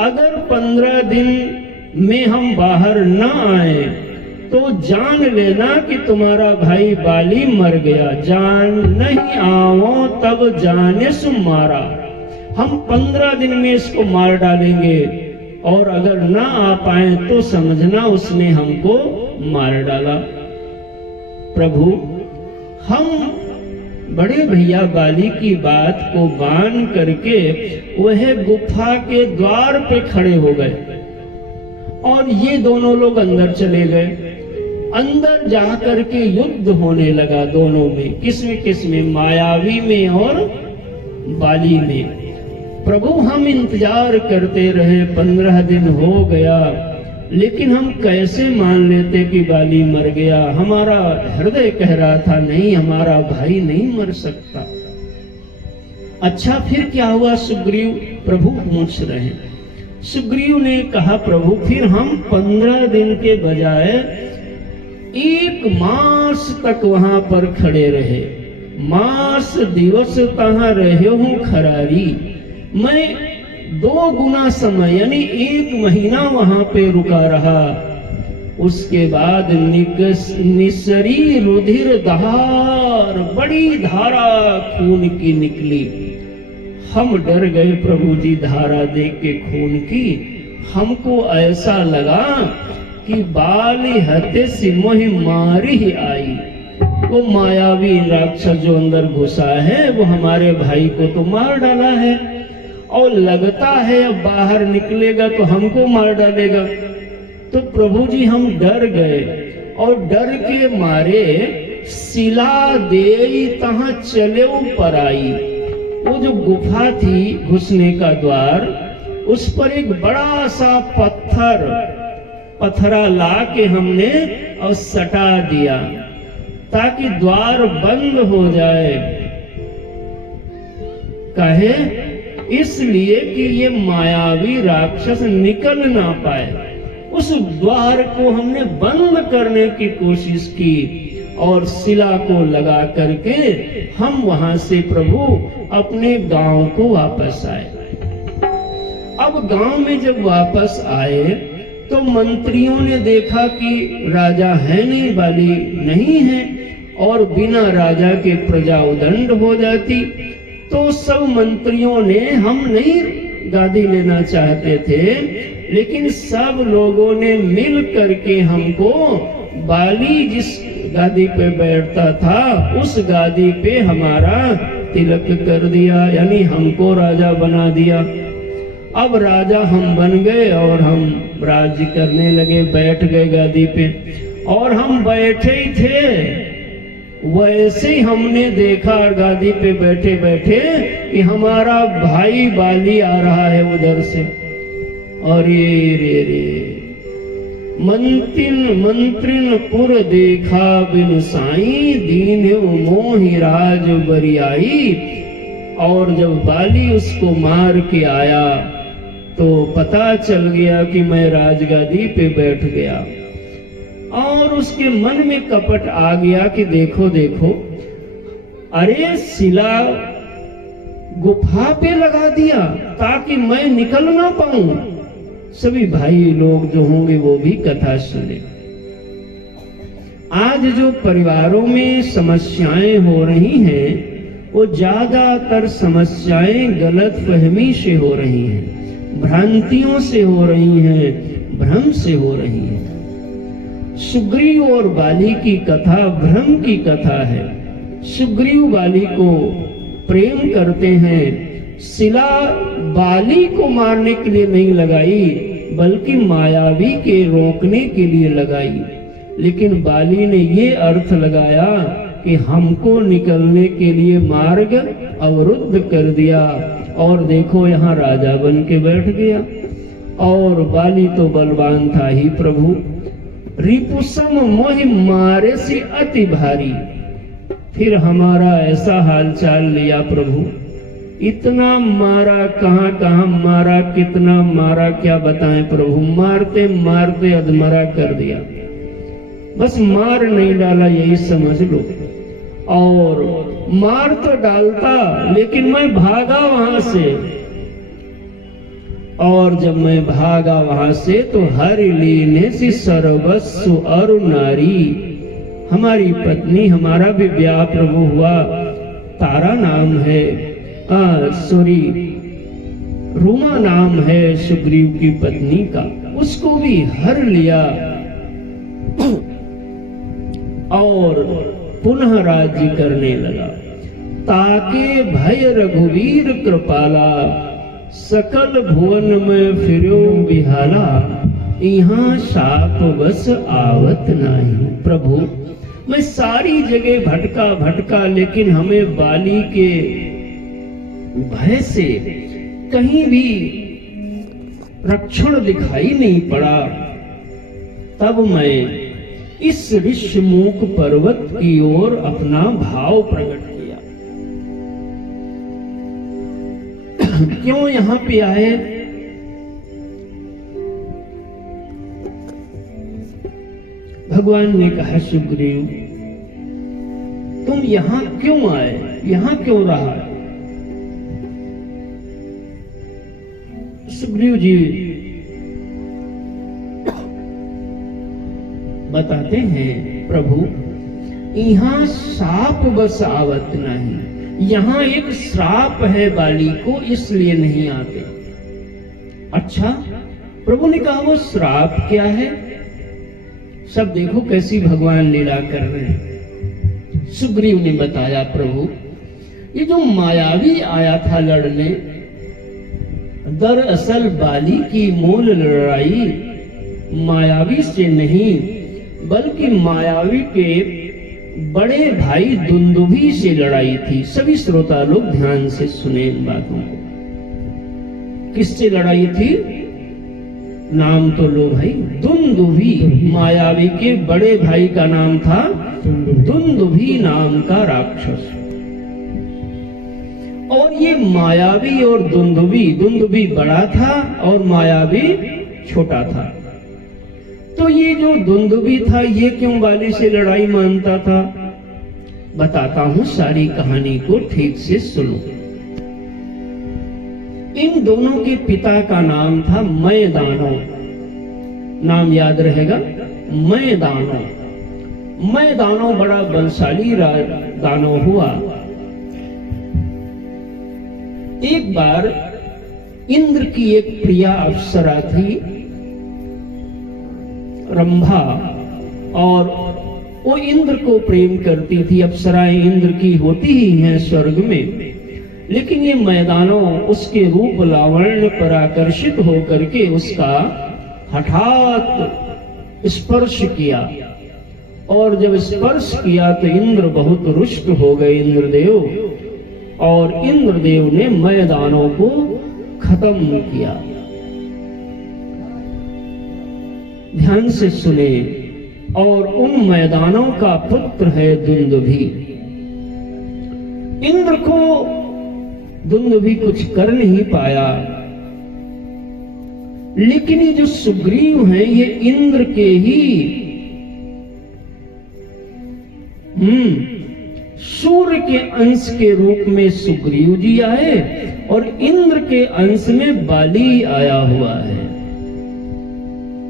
अगर 15 दिन में हम बाहर न आए तो जान लेना कि तुम्हारा भाई बाली मर गया। जान नहीं आओ तब जाने सु मारा। हम 15 दिन में इसको मार डालेंगे, और अगर ना आ पाए तो समझना उसने हमको मार डाला। प्रभु हम बड़े भैया बाली की बात को मान करके वह गुफा के द्वार पे खड़े हो गए, और ये दोनों लोग अंदर चले गए। अंदर जाकर के युद्ध होने लगा दोनों में। किसमें मायावी में और बाली में। प्रभु हम इंतजार करते रहे, 15 दिन हो गया, लेकिन हम कैसे मान लेते कि बाली मर गया। हमारा हृदय कह रहा था नहीं, हमारा भाई नहीं मर सकता। अच्छा फिर क्या हुआ? सुग्रीव प्रभु पूछ रहे हैं। सुग्रीव ने कहा प्रभु फिर हम 15 दिन के बजाय 1 मास तक वहां पर खड़े रहे। मास दिवस तहां रहे हूं खरारी, मैं 2 गुना समय यानी 1 महीना वहां पे रुका रहा। उसके बाद निसरी रुधिर धार, बड़ी धारा खून की निकली। हम डर गए प्रभु जी धारा देख के खून की। हमको ऐसा लगा कि बाली हते सिमोहि मारी ही आई। वो मायावी राक्षस जो अंदर घुसा है वो हमारे भाई को तो मार डाला है, और लगता है अब बाहर निकलेगा तो हमको मार डालेगा। तो प्रभु जी हम डर गए, और डर के मारे सिला दे तहां चले पर आई। वो जो गुफा थी घुसने का द्वार, उस पर एक बड़ा सा पत्थरा ला के हमने और सटा दिया ताकि द्वार बंद हो जाए। कहे इसलिए कि ये मायावी राक्षस निकल ना पाए। उस द्वार को हमने बंद करने की कोशिश की और शिला को लगा करके हम वहां से प्रभु अपने गांव को वापस आए। अब गांव में जब वापस आए तो मंत्रियों ने देखा कि राजा है नहीं, बाली नहीं है, और बिना राजा के प्रजा उदंड हो जाती। तो सब मंत्रियों ने, हम नहीं गादी लेना चाहते थे, लेकिन सब लोगों ने मिल करके हमको बाली जिस गादी पे बैठता था उस गादी पे हमारा तिलक कर दिया, यानी हमको राजा बना दिया। अब राजा हम बन गए और हम राज्य करने लगे, बैठ गए गादी पे। और हम बैठे ही थे, वैसे ही हमने देखा गादी पे बैठे बैठे कि हमारा भाई बाली आ रहा है उधर से। और ये रे मंत्रिन पुर देखा बिन साई, दीन मोहि राज बरियाई। और जब बाली उसको मार के आया तो पता चल गया कि मैं राजगादी पे बैठ गया। और उसके मन में कपट आ गया कि देखो देखो, अरे शिला गुफा पे लगा दिया ताकि मैं निकल ना पाऊं। सभी भाई लोग जो होंगे वो भी कथा सुने। आज जो परिवारों में समस्याएं हो रही हैं वो ज्यादातर समस्याएं गलत फहमी से हो रही हैं, भ्रांतियों से हो रही हैं, भ्रम से हो रही हैं। सुग्रीव और बाली की कथा भ्रम की कथा है। सुग्रीव बाली को प्रेम करते हैं। शिला बाली को मारने के लिए नहीं लगाई बल्कि मायावी के रोकने के लिए लगाई। लेकिन बाली ने ये अर्थ लगाया कि हमको निकलने के लिए मार्ग अवरुद्ध कर दिया। और देखो यहाँ राजा बन के बैठ गया। और बाली तो बलवान था ही प्रभु। रिपुसम मोहि मारे से अति भारी। फिर हमारा ऐसा हालचाल लिया प्रभु, इतना मारा, कहाँ कहाँ मारा, कितना मारा क्या बताएं प्रभु। मारते मारते अधमरा कर दिया, बस मार नहीं डाला यही समझ लो। और मार तो डालता लेकिन मैं भागा वहां से। और जब मैं भागा वहां से तो हर लीने से सर्वस्व अरु नारी, हमारी पत्नी, हमारा भी ब्याह प्रभु हुआ। तारा नाम है, रूमा नाम है सुग्रीव की पत्नी का, उसको भी हर लिया और पुनः राज्य करने लगा। ताके भय रघुवीर कृपाला, सकल भुवन में फिरो बिहाला। यहाँ साप बस आवत नहीं। प्रभु मैं सारी जगह भटका भटका, लेकिन हमें बाली के भय से कहीं भी रक्षण दिखाई नहीं पड़ा। तब मैं इस ऋषमुख पर्वत की ओर अपना भाव प्रकट किया। क्यों यहाँ पे आए? भगवान ने कहा, सुग्रीव तुम यहां क्यों आए, यहां क्यों रहा? सुग्रीव जी बताते हैं, प्रभु यहाँ साप बस आवत नहीं, यहाँ एक श्राप है बाली को, इसलिए नहीं आते। अच्छा, प्रभु ने कहा वो श्राप क्या है? सब देखो कैसी भगवान लीला कर रहे हैं। सुग्रीव ने बताया, प्रभु ये जो मायावी आया था लड़ने, दरअसल बाली की मूल लड़ाई मायावी से नहीं, बल्कि मायावी के बड़े भाई दुंदुभी से लड़ाई थी। सभी श्रोता लोग ध्यान से सुने इन बातों को। किससे लड़ाई थी? नाम तो लो भाई, दुंदुभी। मायावी के बड़े भाई का नाम था दुंदुभी नाम का राक्षस। और ये मायावी और दुंदुभी बड़ा था और मायावी छोटा था। तो ये जो दुंदुभी था ये क्यों बाली से लड़ाई मानता था? बताता हूं, सारी कहानी को ठीक से सुनो। इन दोनों के पिता का नाम था मैदानो। नाम याद रहेगा, मैदानो। मैदानो बड़ा बलशाली दानो हुआ। एक बार इंद्र की एक प्रिया अप्सरा थी, रंभा, और वो इंद्र को प्रेम करती थी। अप्सराएं इंद्र की होती ही हैं स्वर्ग में, लेकिन ये मैदानों उसके रूप लावण्य पर आकर्षित होकर के उसका हठात स्पर्श किया, और जब स्पर्श किया तो इंद्र बहुत रुष्ट हो गए, इंद्रदेव। और इंद्रदेव ने मैदानों को खत्म किया। ध्यान से सुने। और उन मैदानों का पुत्र है दुंदुभी। इंद्र को दुंदुभी कुछ कर नहीं पाया, लेकिन ये जो सुग्रीव हैं ये इंद्र के ही सूर्य के अंश के रूप में सुग्रीव जी आए, और इंद्र के अंश में बाली आया हुआ है।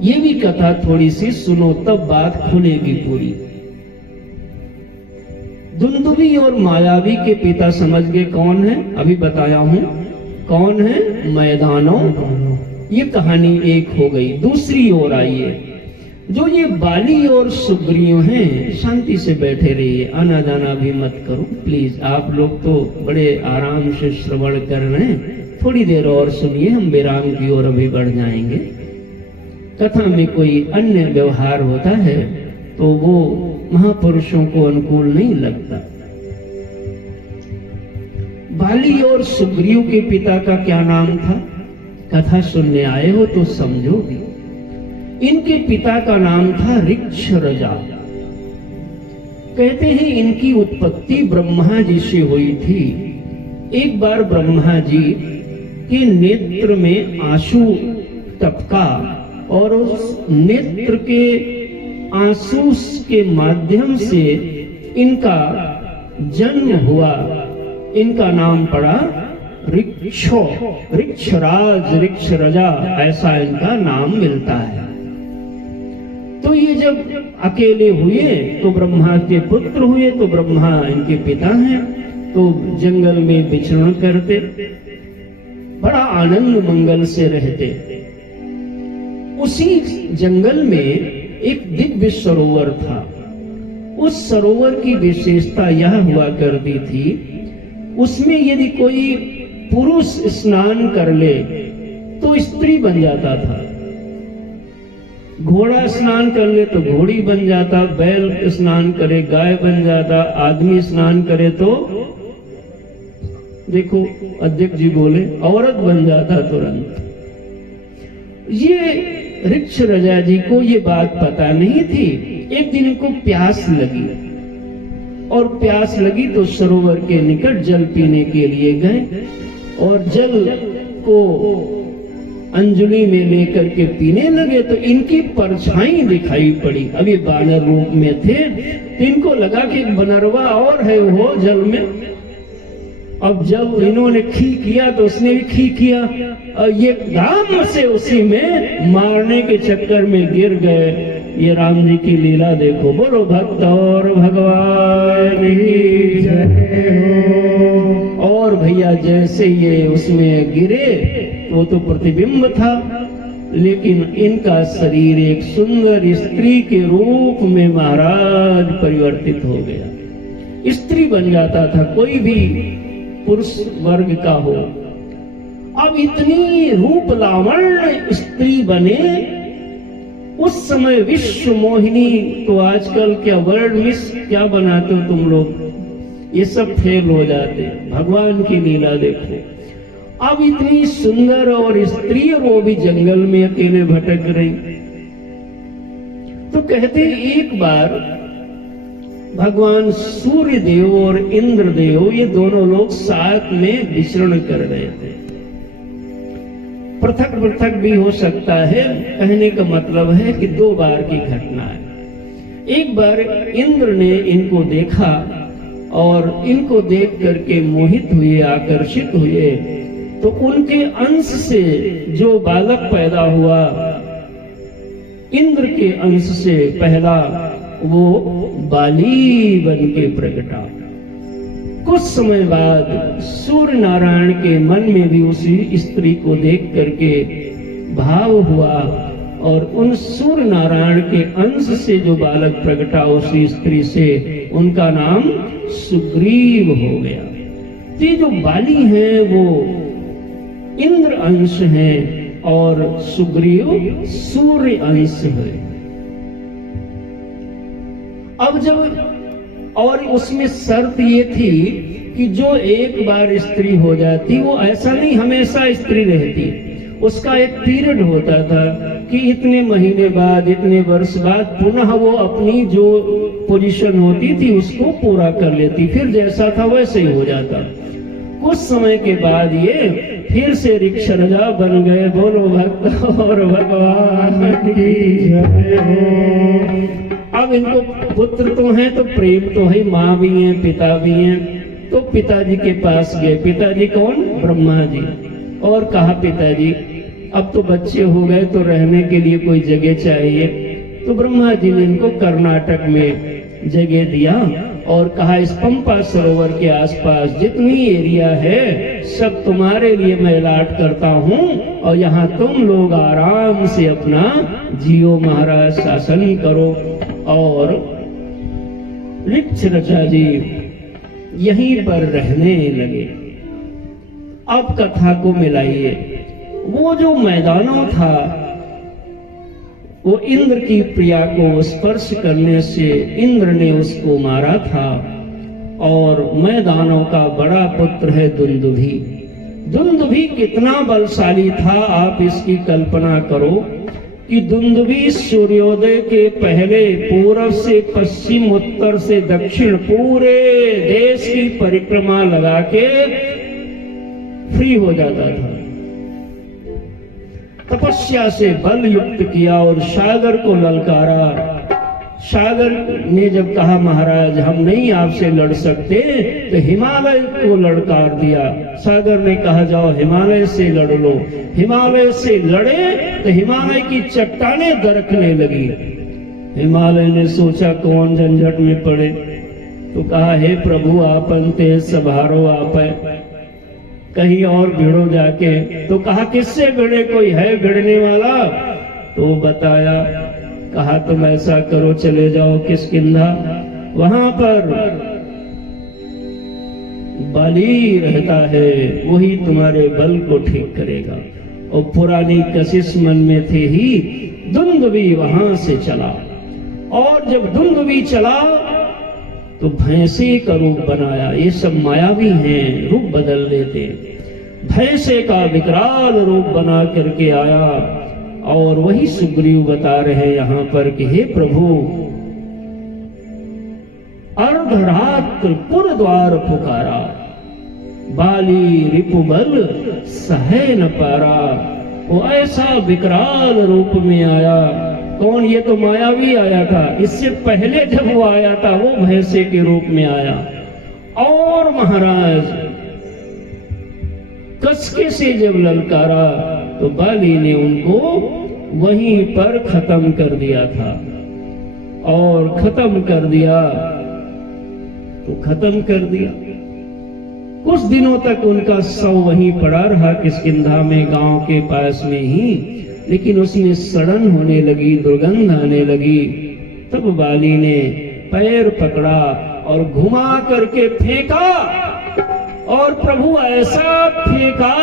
ये भी कथा थोड़ी सी सुनो, तब बात खुलेगी पूरी। दुंदुभी और मायावी के पिता समझ गए कौन है? अभी बताया हूं कौन है, मैदानों। ये कहानी एक हो गई। दूसरी ओर आइए, जो ये बाली और सुग्रीव हैं, शांति से बैठे रहिए, आना जाना भी मत करो प्लीज। आप लोग तो बड़े आराम से श्रवण कर रहे हैं, थोड़ी देर और सुनिए, हम विराम की ओर अभी बढ़ जाएंगे। कथा में कोई अन्य व्यवहार होता है तो वो महापुरुषों को अनुकूल नहीं लगता। बाली और सुग्रीव के पिता का क्या नाम था? कथा सुनने आए हो तो समझोगे। इनके पिता का नाम था ऋक्षरजा। कहते हैं इनकी उत्पत्ति ब्रह्मा जी से हुई थी। एक बार ब्रह्मा जी के नेत्र में आंसू टपका, और उस नेत्र के आंसू के माध्यम से इनका जन्म हुआ। इनका नाम पड़ा ऋक्षो, ऋक्षराज, ऋक्षरजा, ऐसा इनका नाम मिलता है। तो ये जब अकेले हुए तो ब्रह्मा के पुत्र हुए, तो ब्रह्मा इनके पिता हैं, तो जंगल में विचरण करते, बड़ा आनंद मंगल से रहते। उसी जंगल में एक दिव्य सरोवर था। उस सरोवर की विशेषता यह हुआ करती थी, उसमें यदि कोई पुरुष स्नान कर ले तो स्त्री बन जाता था। घोड़ा स्नान कर ले तो घोड़ी बन जाता, बैल स्नान करे गाय बन जाता, आदमी स्नान करे तो देखो अध्यक्ष जी बोले औरत बन जाता तुरंत। ये ऋक्ष राजा जी को ये बात पता नहीं थी। एक दिन इनको प्यास लगी और प्यास लगी तो सरोवर के निकट जल पीने के लिए गए और जल को अंजलि में लेकर के पीने लगे तो इनकी परछाई दिखाई पड़ी। अब ये बानर रूप में थे तो इनको लगा कि एक बनरवा और है वो जल में। अब जब इन्होंने खी किया तो उसने भी खी किया और ये राम से उसी में मारने के चक्कर में गिर गए। ये राम जी की लीला देखो। बोलो भक्त और भगवान की जय हो। और भैया जैसे ये उसमें गिरे वो तो प्रतिबिंब था, लेकिन इनका शरीर एक सुंदर स्त्री के रूप में महाराज परिवर्तित हो गया। स्त्री बन जाता था कोई भी पुरुष वर्ग का हो। अब इतनी रूप लावण्य स्त्री बने। उस समय विश्व मोहिनी, तो आजकल क्या वर्ल्ड मिस क्या बनाते हो तुम लोग, ये सब फेल हो जाते। भगवान की लीला देखो। अब इतनी सुंदर और स्त्री और वो भी जंगल में अकेले भटक रही। तो कहते एक बार भगवान सूर्य देव और इंद्र देव ये दोनों लोग साथ में विचरण कर रहे थे। पृथक पृथक भी हो सकता है, कहने का मतलब है कि दो बार की घटना है। एक बार इंद्र ने इनको देखा और इनको देख करके मोहित हुए, आकर्षित हुए, तो उनके अंश से जो बालक पैदा हुआ, इंद्र के अंश से पहला, वो बाली बन के प्रकटा। कुछ समय बाद सूर्य नारायण के मन में भी उसी स्त्री को देख करके भाव हुआ और उन सूर्य नारायण के अंश से जो बालक प्रकटा उसी स्त्री से, उनका नाम सुग्रीव हो गया। ये जो बाली हैं वो इंद्र अंश है और सुग्रीव सूर्य अंश है। अब जब और उसमें शर्त ये थी कि जो एक बार स्त्री हो जाती वो ऐसा नहीं हमेशा स्त्री रहती, उसका एक पीरियड होता था कि इतने महीने बाद, इतने वर्ष बाद पुनः वो अपनी जो पोजीशन होती थी उसको पूरा कर लेती, फिर जैसा था वैसे ही हो जाता। कुछ समय के बाद ये फिर से ऋक्षराजा बन गए। बोलो भक्त और भगवान की जय हो। अब इनको पुत्र तो हैं तो प्रेम तो है, माँ भी हैं पिता भी हैं। तो पिताजी के पास गए। पिताजी कौन? ब्रह्मा जी। और कहा पिताजी अब तो बच्चे हो गए तो रहने के लिए कोई जगह चाहिए। तो ब्रह्मा जी ने इनको कर्नाटक में जगह दिया और कहा इस पंपा सरोवर के आसपास जितनी एरिया है सब तुम्हारे लिए मैं अलॉट करता हूँ और यहाँ तुम लोग आराम से अपना जियो महाराज, शासन करो। और ऋक्षराजा जी यहीं पर रहने लगे। अब कथा को मिलाइए। वो जो मैदानों था वो इंद्र की प्रिया को स्पर्श करने से इंद्र ने उसको मारा था। और मैदानों का बड़ा पुत्र है दुंदुभी। दुंदुभी कितना बलशाली था आप इसकी कल्पना करो कि दुंदुभी सूर्योदय के पहले पूर्व से पश्चिम, उत्तर से दक्षिण पूरे देश की परिक्रमा लगा के फ्री हो जाता था। तपस्या से बल युक्त किया और सागर को ललकारा। सागर ने जब कहा महाराज हम नहीं आपसे लड़ सकते, तो हिमालय को ललकार दिया। सागर ने कहा जाओ हिमालय से लड़ लो। हिमालय से लड़े तो हिमालय की चट्टानें दरकने लगी। हिमालय ने सोचा कौन झंझट में पड़े, तो कहा हे प्रभु आपन ते सभारो आप, कहीं और भिड़ो जाके। तो कहा किससे भिड़े, कोई है भिड़ने वाला? तो बताया, कहा तुम ऐसा करो चले जाओ किष्किंधा, वहां पर बाली रहता है, वही तुम्हारे बल को ठीक करेगा। और पुरानी कशिश मन में थे ही दुंदुभी वहां से चला, और जब दुंदुभी चला तो भैंसे का रूप बनाया। ये सब मायावी हैं, रूप बदल लेते। भैंसे का विकराल रूप बना करके आया, और वही सुग्रीव बता रहे हैं यहाँ पर कि हे प्रभु, अर्धरात्र पुर द्वार पुकारा, बाली रिपुबल सहे न पारा। वो ऐसा विकराल रूप में आया। कौन? ये तो मायावी आया था। इससे पहले जब वो आया था वो भैंसे के रूप में आया, और महाराज कसके से जब ललकारा तो बाली ने उनको वहीं पर खत्म कर दिया था। और खत्म कर दिया तो खत्म कर दिया। कुछ दिनों तक उनका शव वहीं पड़ा रहा किष्किंधा में, गांव के पास में ही, लेकिन उसमें सड़न होने लगी, दुर्गंध आने लगी। तब बाली ने पैर पकड़ा और घुमा करके फेंका, और प्रभु ऐसा फेंका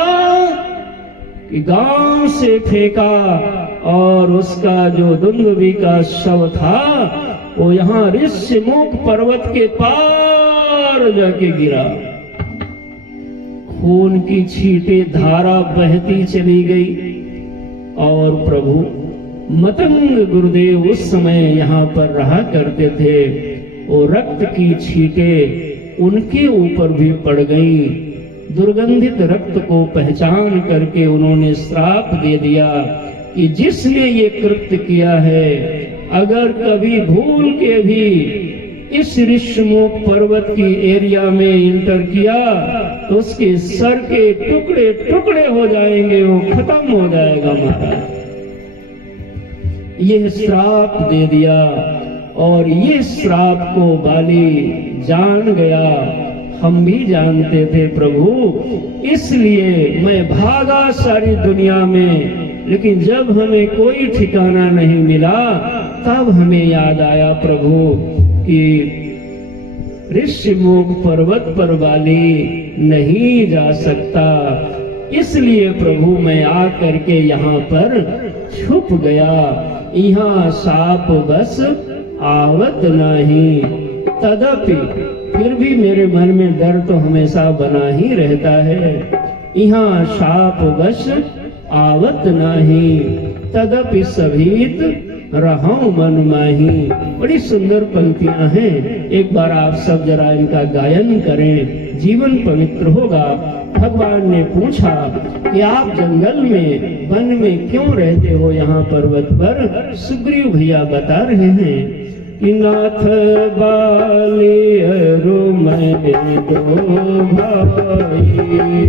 कि गांव से फेंका, और उसका जो दुंदुभी का शव था वो यहाँ ऋष्यमुख पर्वत के पार जाके गिरा। खून की छींटे धारा बहती चली गई। और प्रभु मतंग गुरुदेव उस समय यहाँ पर रहा करते थे। वो रक्त की छींटे उनके ऊपर भी पड़ गई। दुर्गंधित रक्त को पहचान करके उन्होंने श्राप दे दिया कि जिसने ये कृत्य किया है, अगर कभी भूल के भी इस ऋष्यमुख पर्वत की एरिया में इंटर किया तो उसके सर के टुकड़े टुकड़े हो जाएंगे, वो खत्म हो जाएगा महाराज। यह श्राप दे दिया, और ये श्राप को बाली जान गया। हम भी जानते थे प्रभु, इसलिए मैं भागा सारी दुनिया में, लेकिन जब हमें कोई ठिकाना नहीं मिला तब हमें याद आया प्रभु कि ऋष्यमुख पर्वत पर बाली नहीं जा सकता। इसलिए प्रभु मैं आकर के यहाँ पर छुप गया। यहाँ साप बस आवत नहीं, तदपि फिर भी मेरे मन में डर तो हमेशा बना ही रहता है। यहाँ साप बस आवत नहीं, तदपि सभीत रहूं मन माही। बड़ी सुंदर पंक्तियां हैं। एक बार आप सब जरा इनका गायन करें, जीवन पवित्र होगा। भगवान ने पूछा कि आप जंगल में, वन में क्यों रहते हो यहाँ पर्वत पर? सुग्रीव भैया बता रहे हैं कि नाथ बाली अरु मैं दो भाई,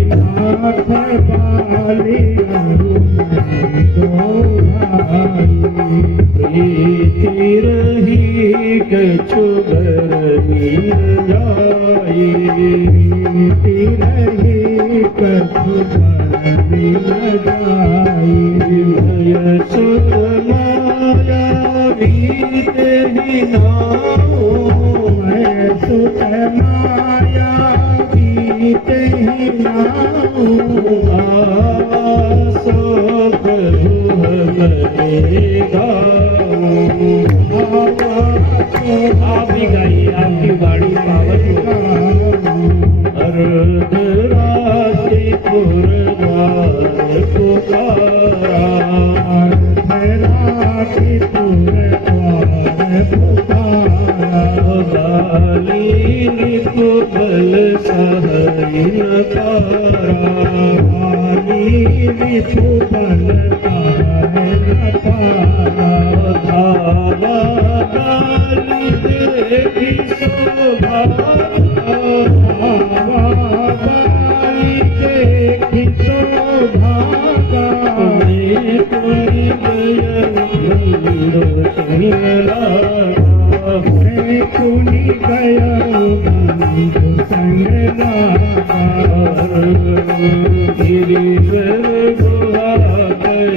नाथ बाली अरु मैं दो भाई, प्रीति रही कछु बरनी न जाई, प्रीति रही कछु बरनी न जाई, भय सुत माया बीते ही नाऊ, मैं सुत माया बीते ही नाऊ, आसो प्रभु हमें गाऊं। आप भी गाइए, आपकी गाड़ी पावन हो। अर्धरात्रि पुरद्वार पुकारा, अर्धरात्रि पुरद्वार पुकारा, बाली रिपुबल सहरि न पारा, बाली रिपुबल सहरि न पारा, धावा बाली देखी शोभा, धावा बाली देखी शोभा, मैं कोई गयन बंदो संगला, मैं कुनी गया बंधु संगला, गिरिवर गुहा पर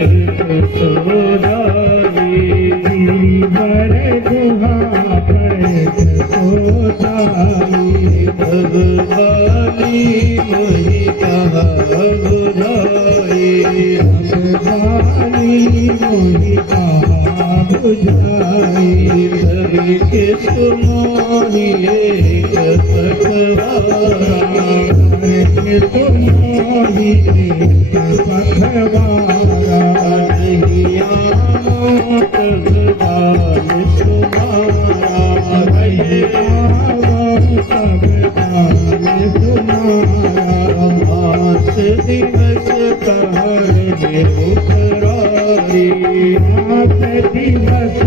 सोदारी, गिरिवर गुहा पर सोदारी, तब बाली मोहि कहा बुझाई, तब बाली मोहि कहा बुझाई धरि के सुमोहि एक पखवारा मोहि एक पखवारा नहीं आमो तब दान सुमारा भय तब दान तुम्हारा मास दिवस कहर देव करारी आस दिवस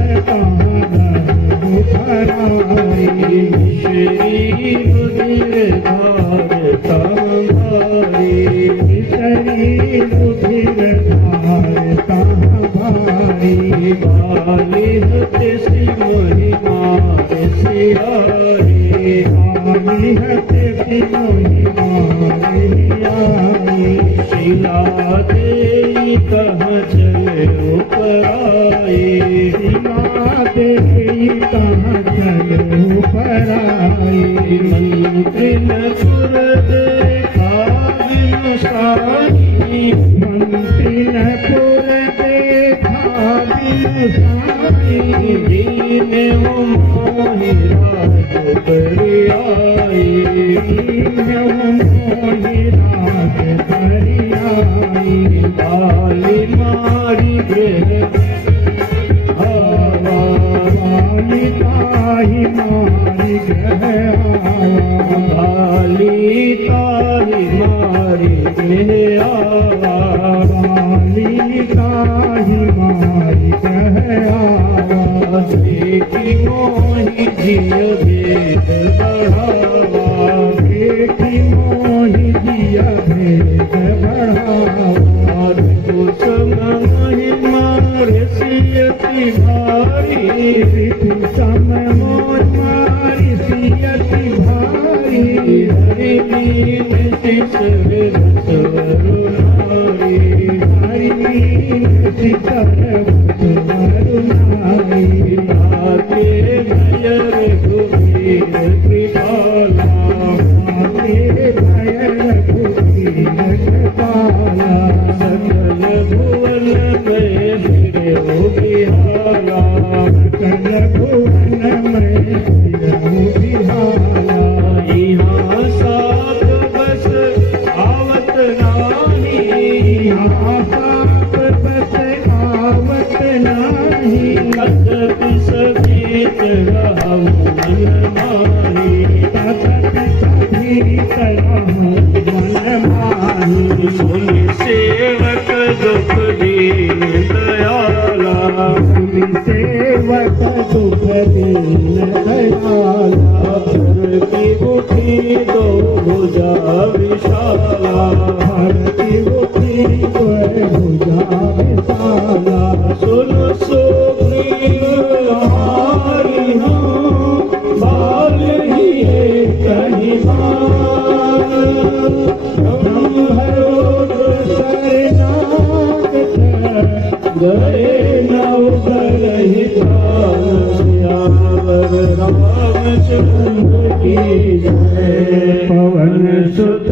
हराई श्री रुधिर धारता भारी शरीर रुधिर धारता भारी बाली हते श्री महिमा सियारी आली हते मोहि मारे आई शिला दे कहाँ चले उपराई शिला देई कहाँ चलो पराई मंत्री नपुर देखा बिनु साई मंत्री न पुर देखा बिनु साई दीने हो मोहि राज बरियाई मोहि राज बरियाई बाली मारी गृह हवा बाली ताहि मारि ग्रह आवा बाली ताहि मारी गृह आवा बाली ताहि मारि ग्रह आवा देखी मोहि जिय भेद बढ़ावा देखी मोहि जिया भेद बढ़ावा कुसुम महिमा ऋषियति भारी ऋतु सम मोर मारि सियति भारी हरि लीन शिशर वरुणारी हरि लीन सितर वरुणाई आके भय रघुवीर कृपाला आके भय रघुवीर कृपाला सकल भुवन में फिरो बिहाला सकल भुवन में फिरहु बिहाला यहाँ सात बस आवत नाही यहाँ साप बस आवत नाही कथक समेत रहु मन माही ततत सभी तरहु मन माही सुन सेवक दुख दीन दयाला सेवक दुख दीन दयाला की बुद्धि दो भुजा विशाला भारती बुद्धि भुजा विशाला सुन सुग्रीव हमारी हो बाल ही कहीं गए नवकर ही श्यावर रामचंद्र की जय पवन सुत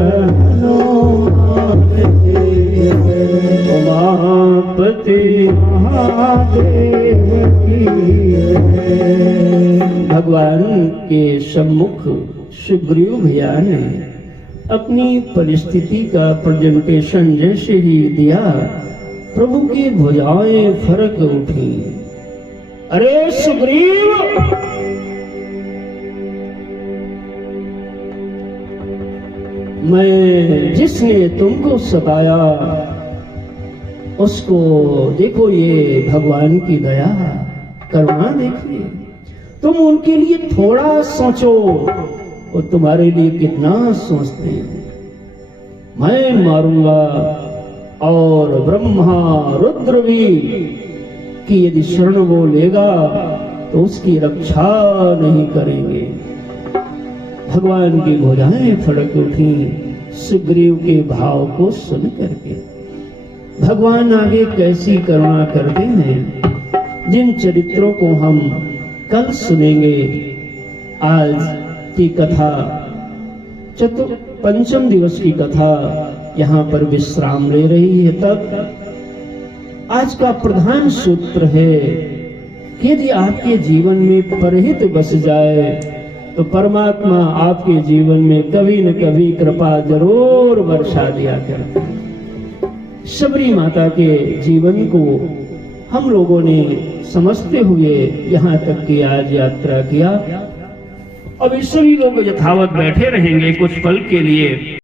उमापति महादेव की जय। भगवान के सम्मुख सुग्रीव भैया ने अपनी परिस्थिति का प्रेजेंटेशन जैसे ही दिया, प्रभु की भुजाएं फरक उठी। अरे सुग्रीव, मैं जिसने तुमको सताया उसको देखो, ये भगवान की दया करुणा देखिए। तुम उनके लिए थोड़ा सोचो, वो तुम्हारे लिए कितना सोचते हैं। मैं मारूंगा और ब्रह्मा रुद्र भी कि यदि शरण वो लेगा तो उसकी रक्षा नहीं करेंगे। भगवान की भुजाएं फड़क उठी सुग्रीव के भाव को सुन करके। भगवान आगे कैसी करुणा करते हैं, जिन चरित्रों को हम कल सुनेंगे। आज की कथा पंचम दिवस की कथा यहाँ पर विश्राम ले रही है। तब आज का प्रधान सूत्र है कि यदि आपके जीवन में परहित बस जाए तो परमात्मा आपके जीवन में कभी न कभी कृपा जरूर बरसा दिया करते हैं। शबरी माता के जीवन को हम लोगों ने समझते हुए यहाँ तक की आज यात्रा किया। अब सभी लोग यथावत बैठे रहेंगे कुछ पल के लिए।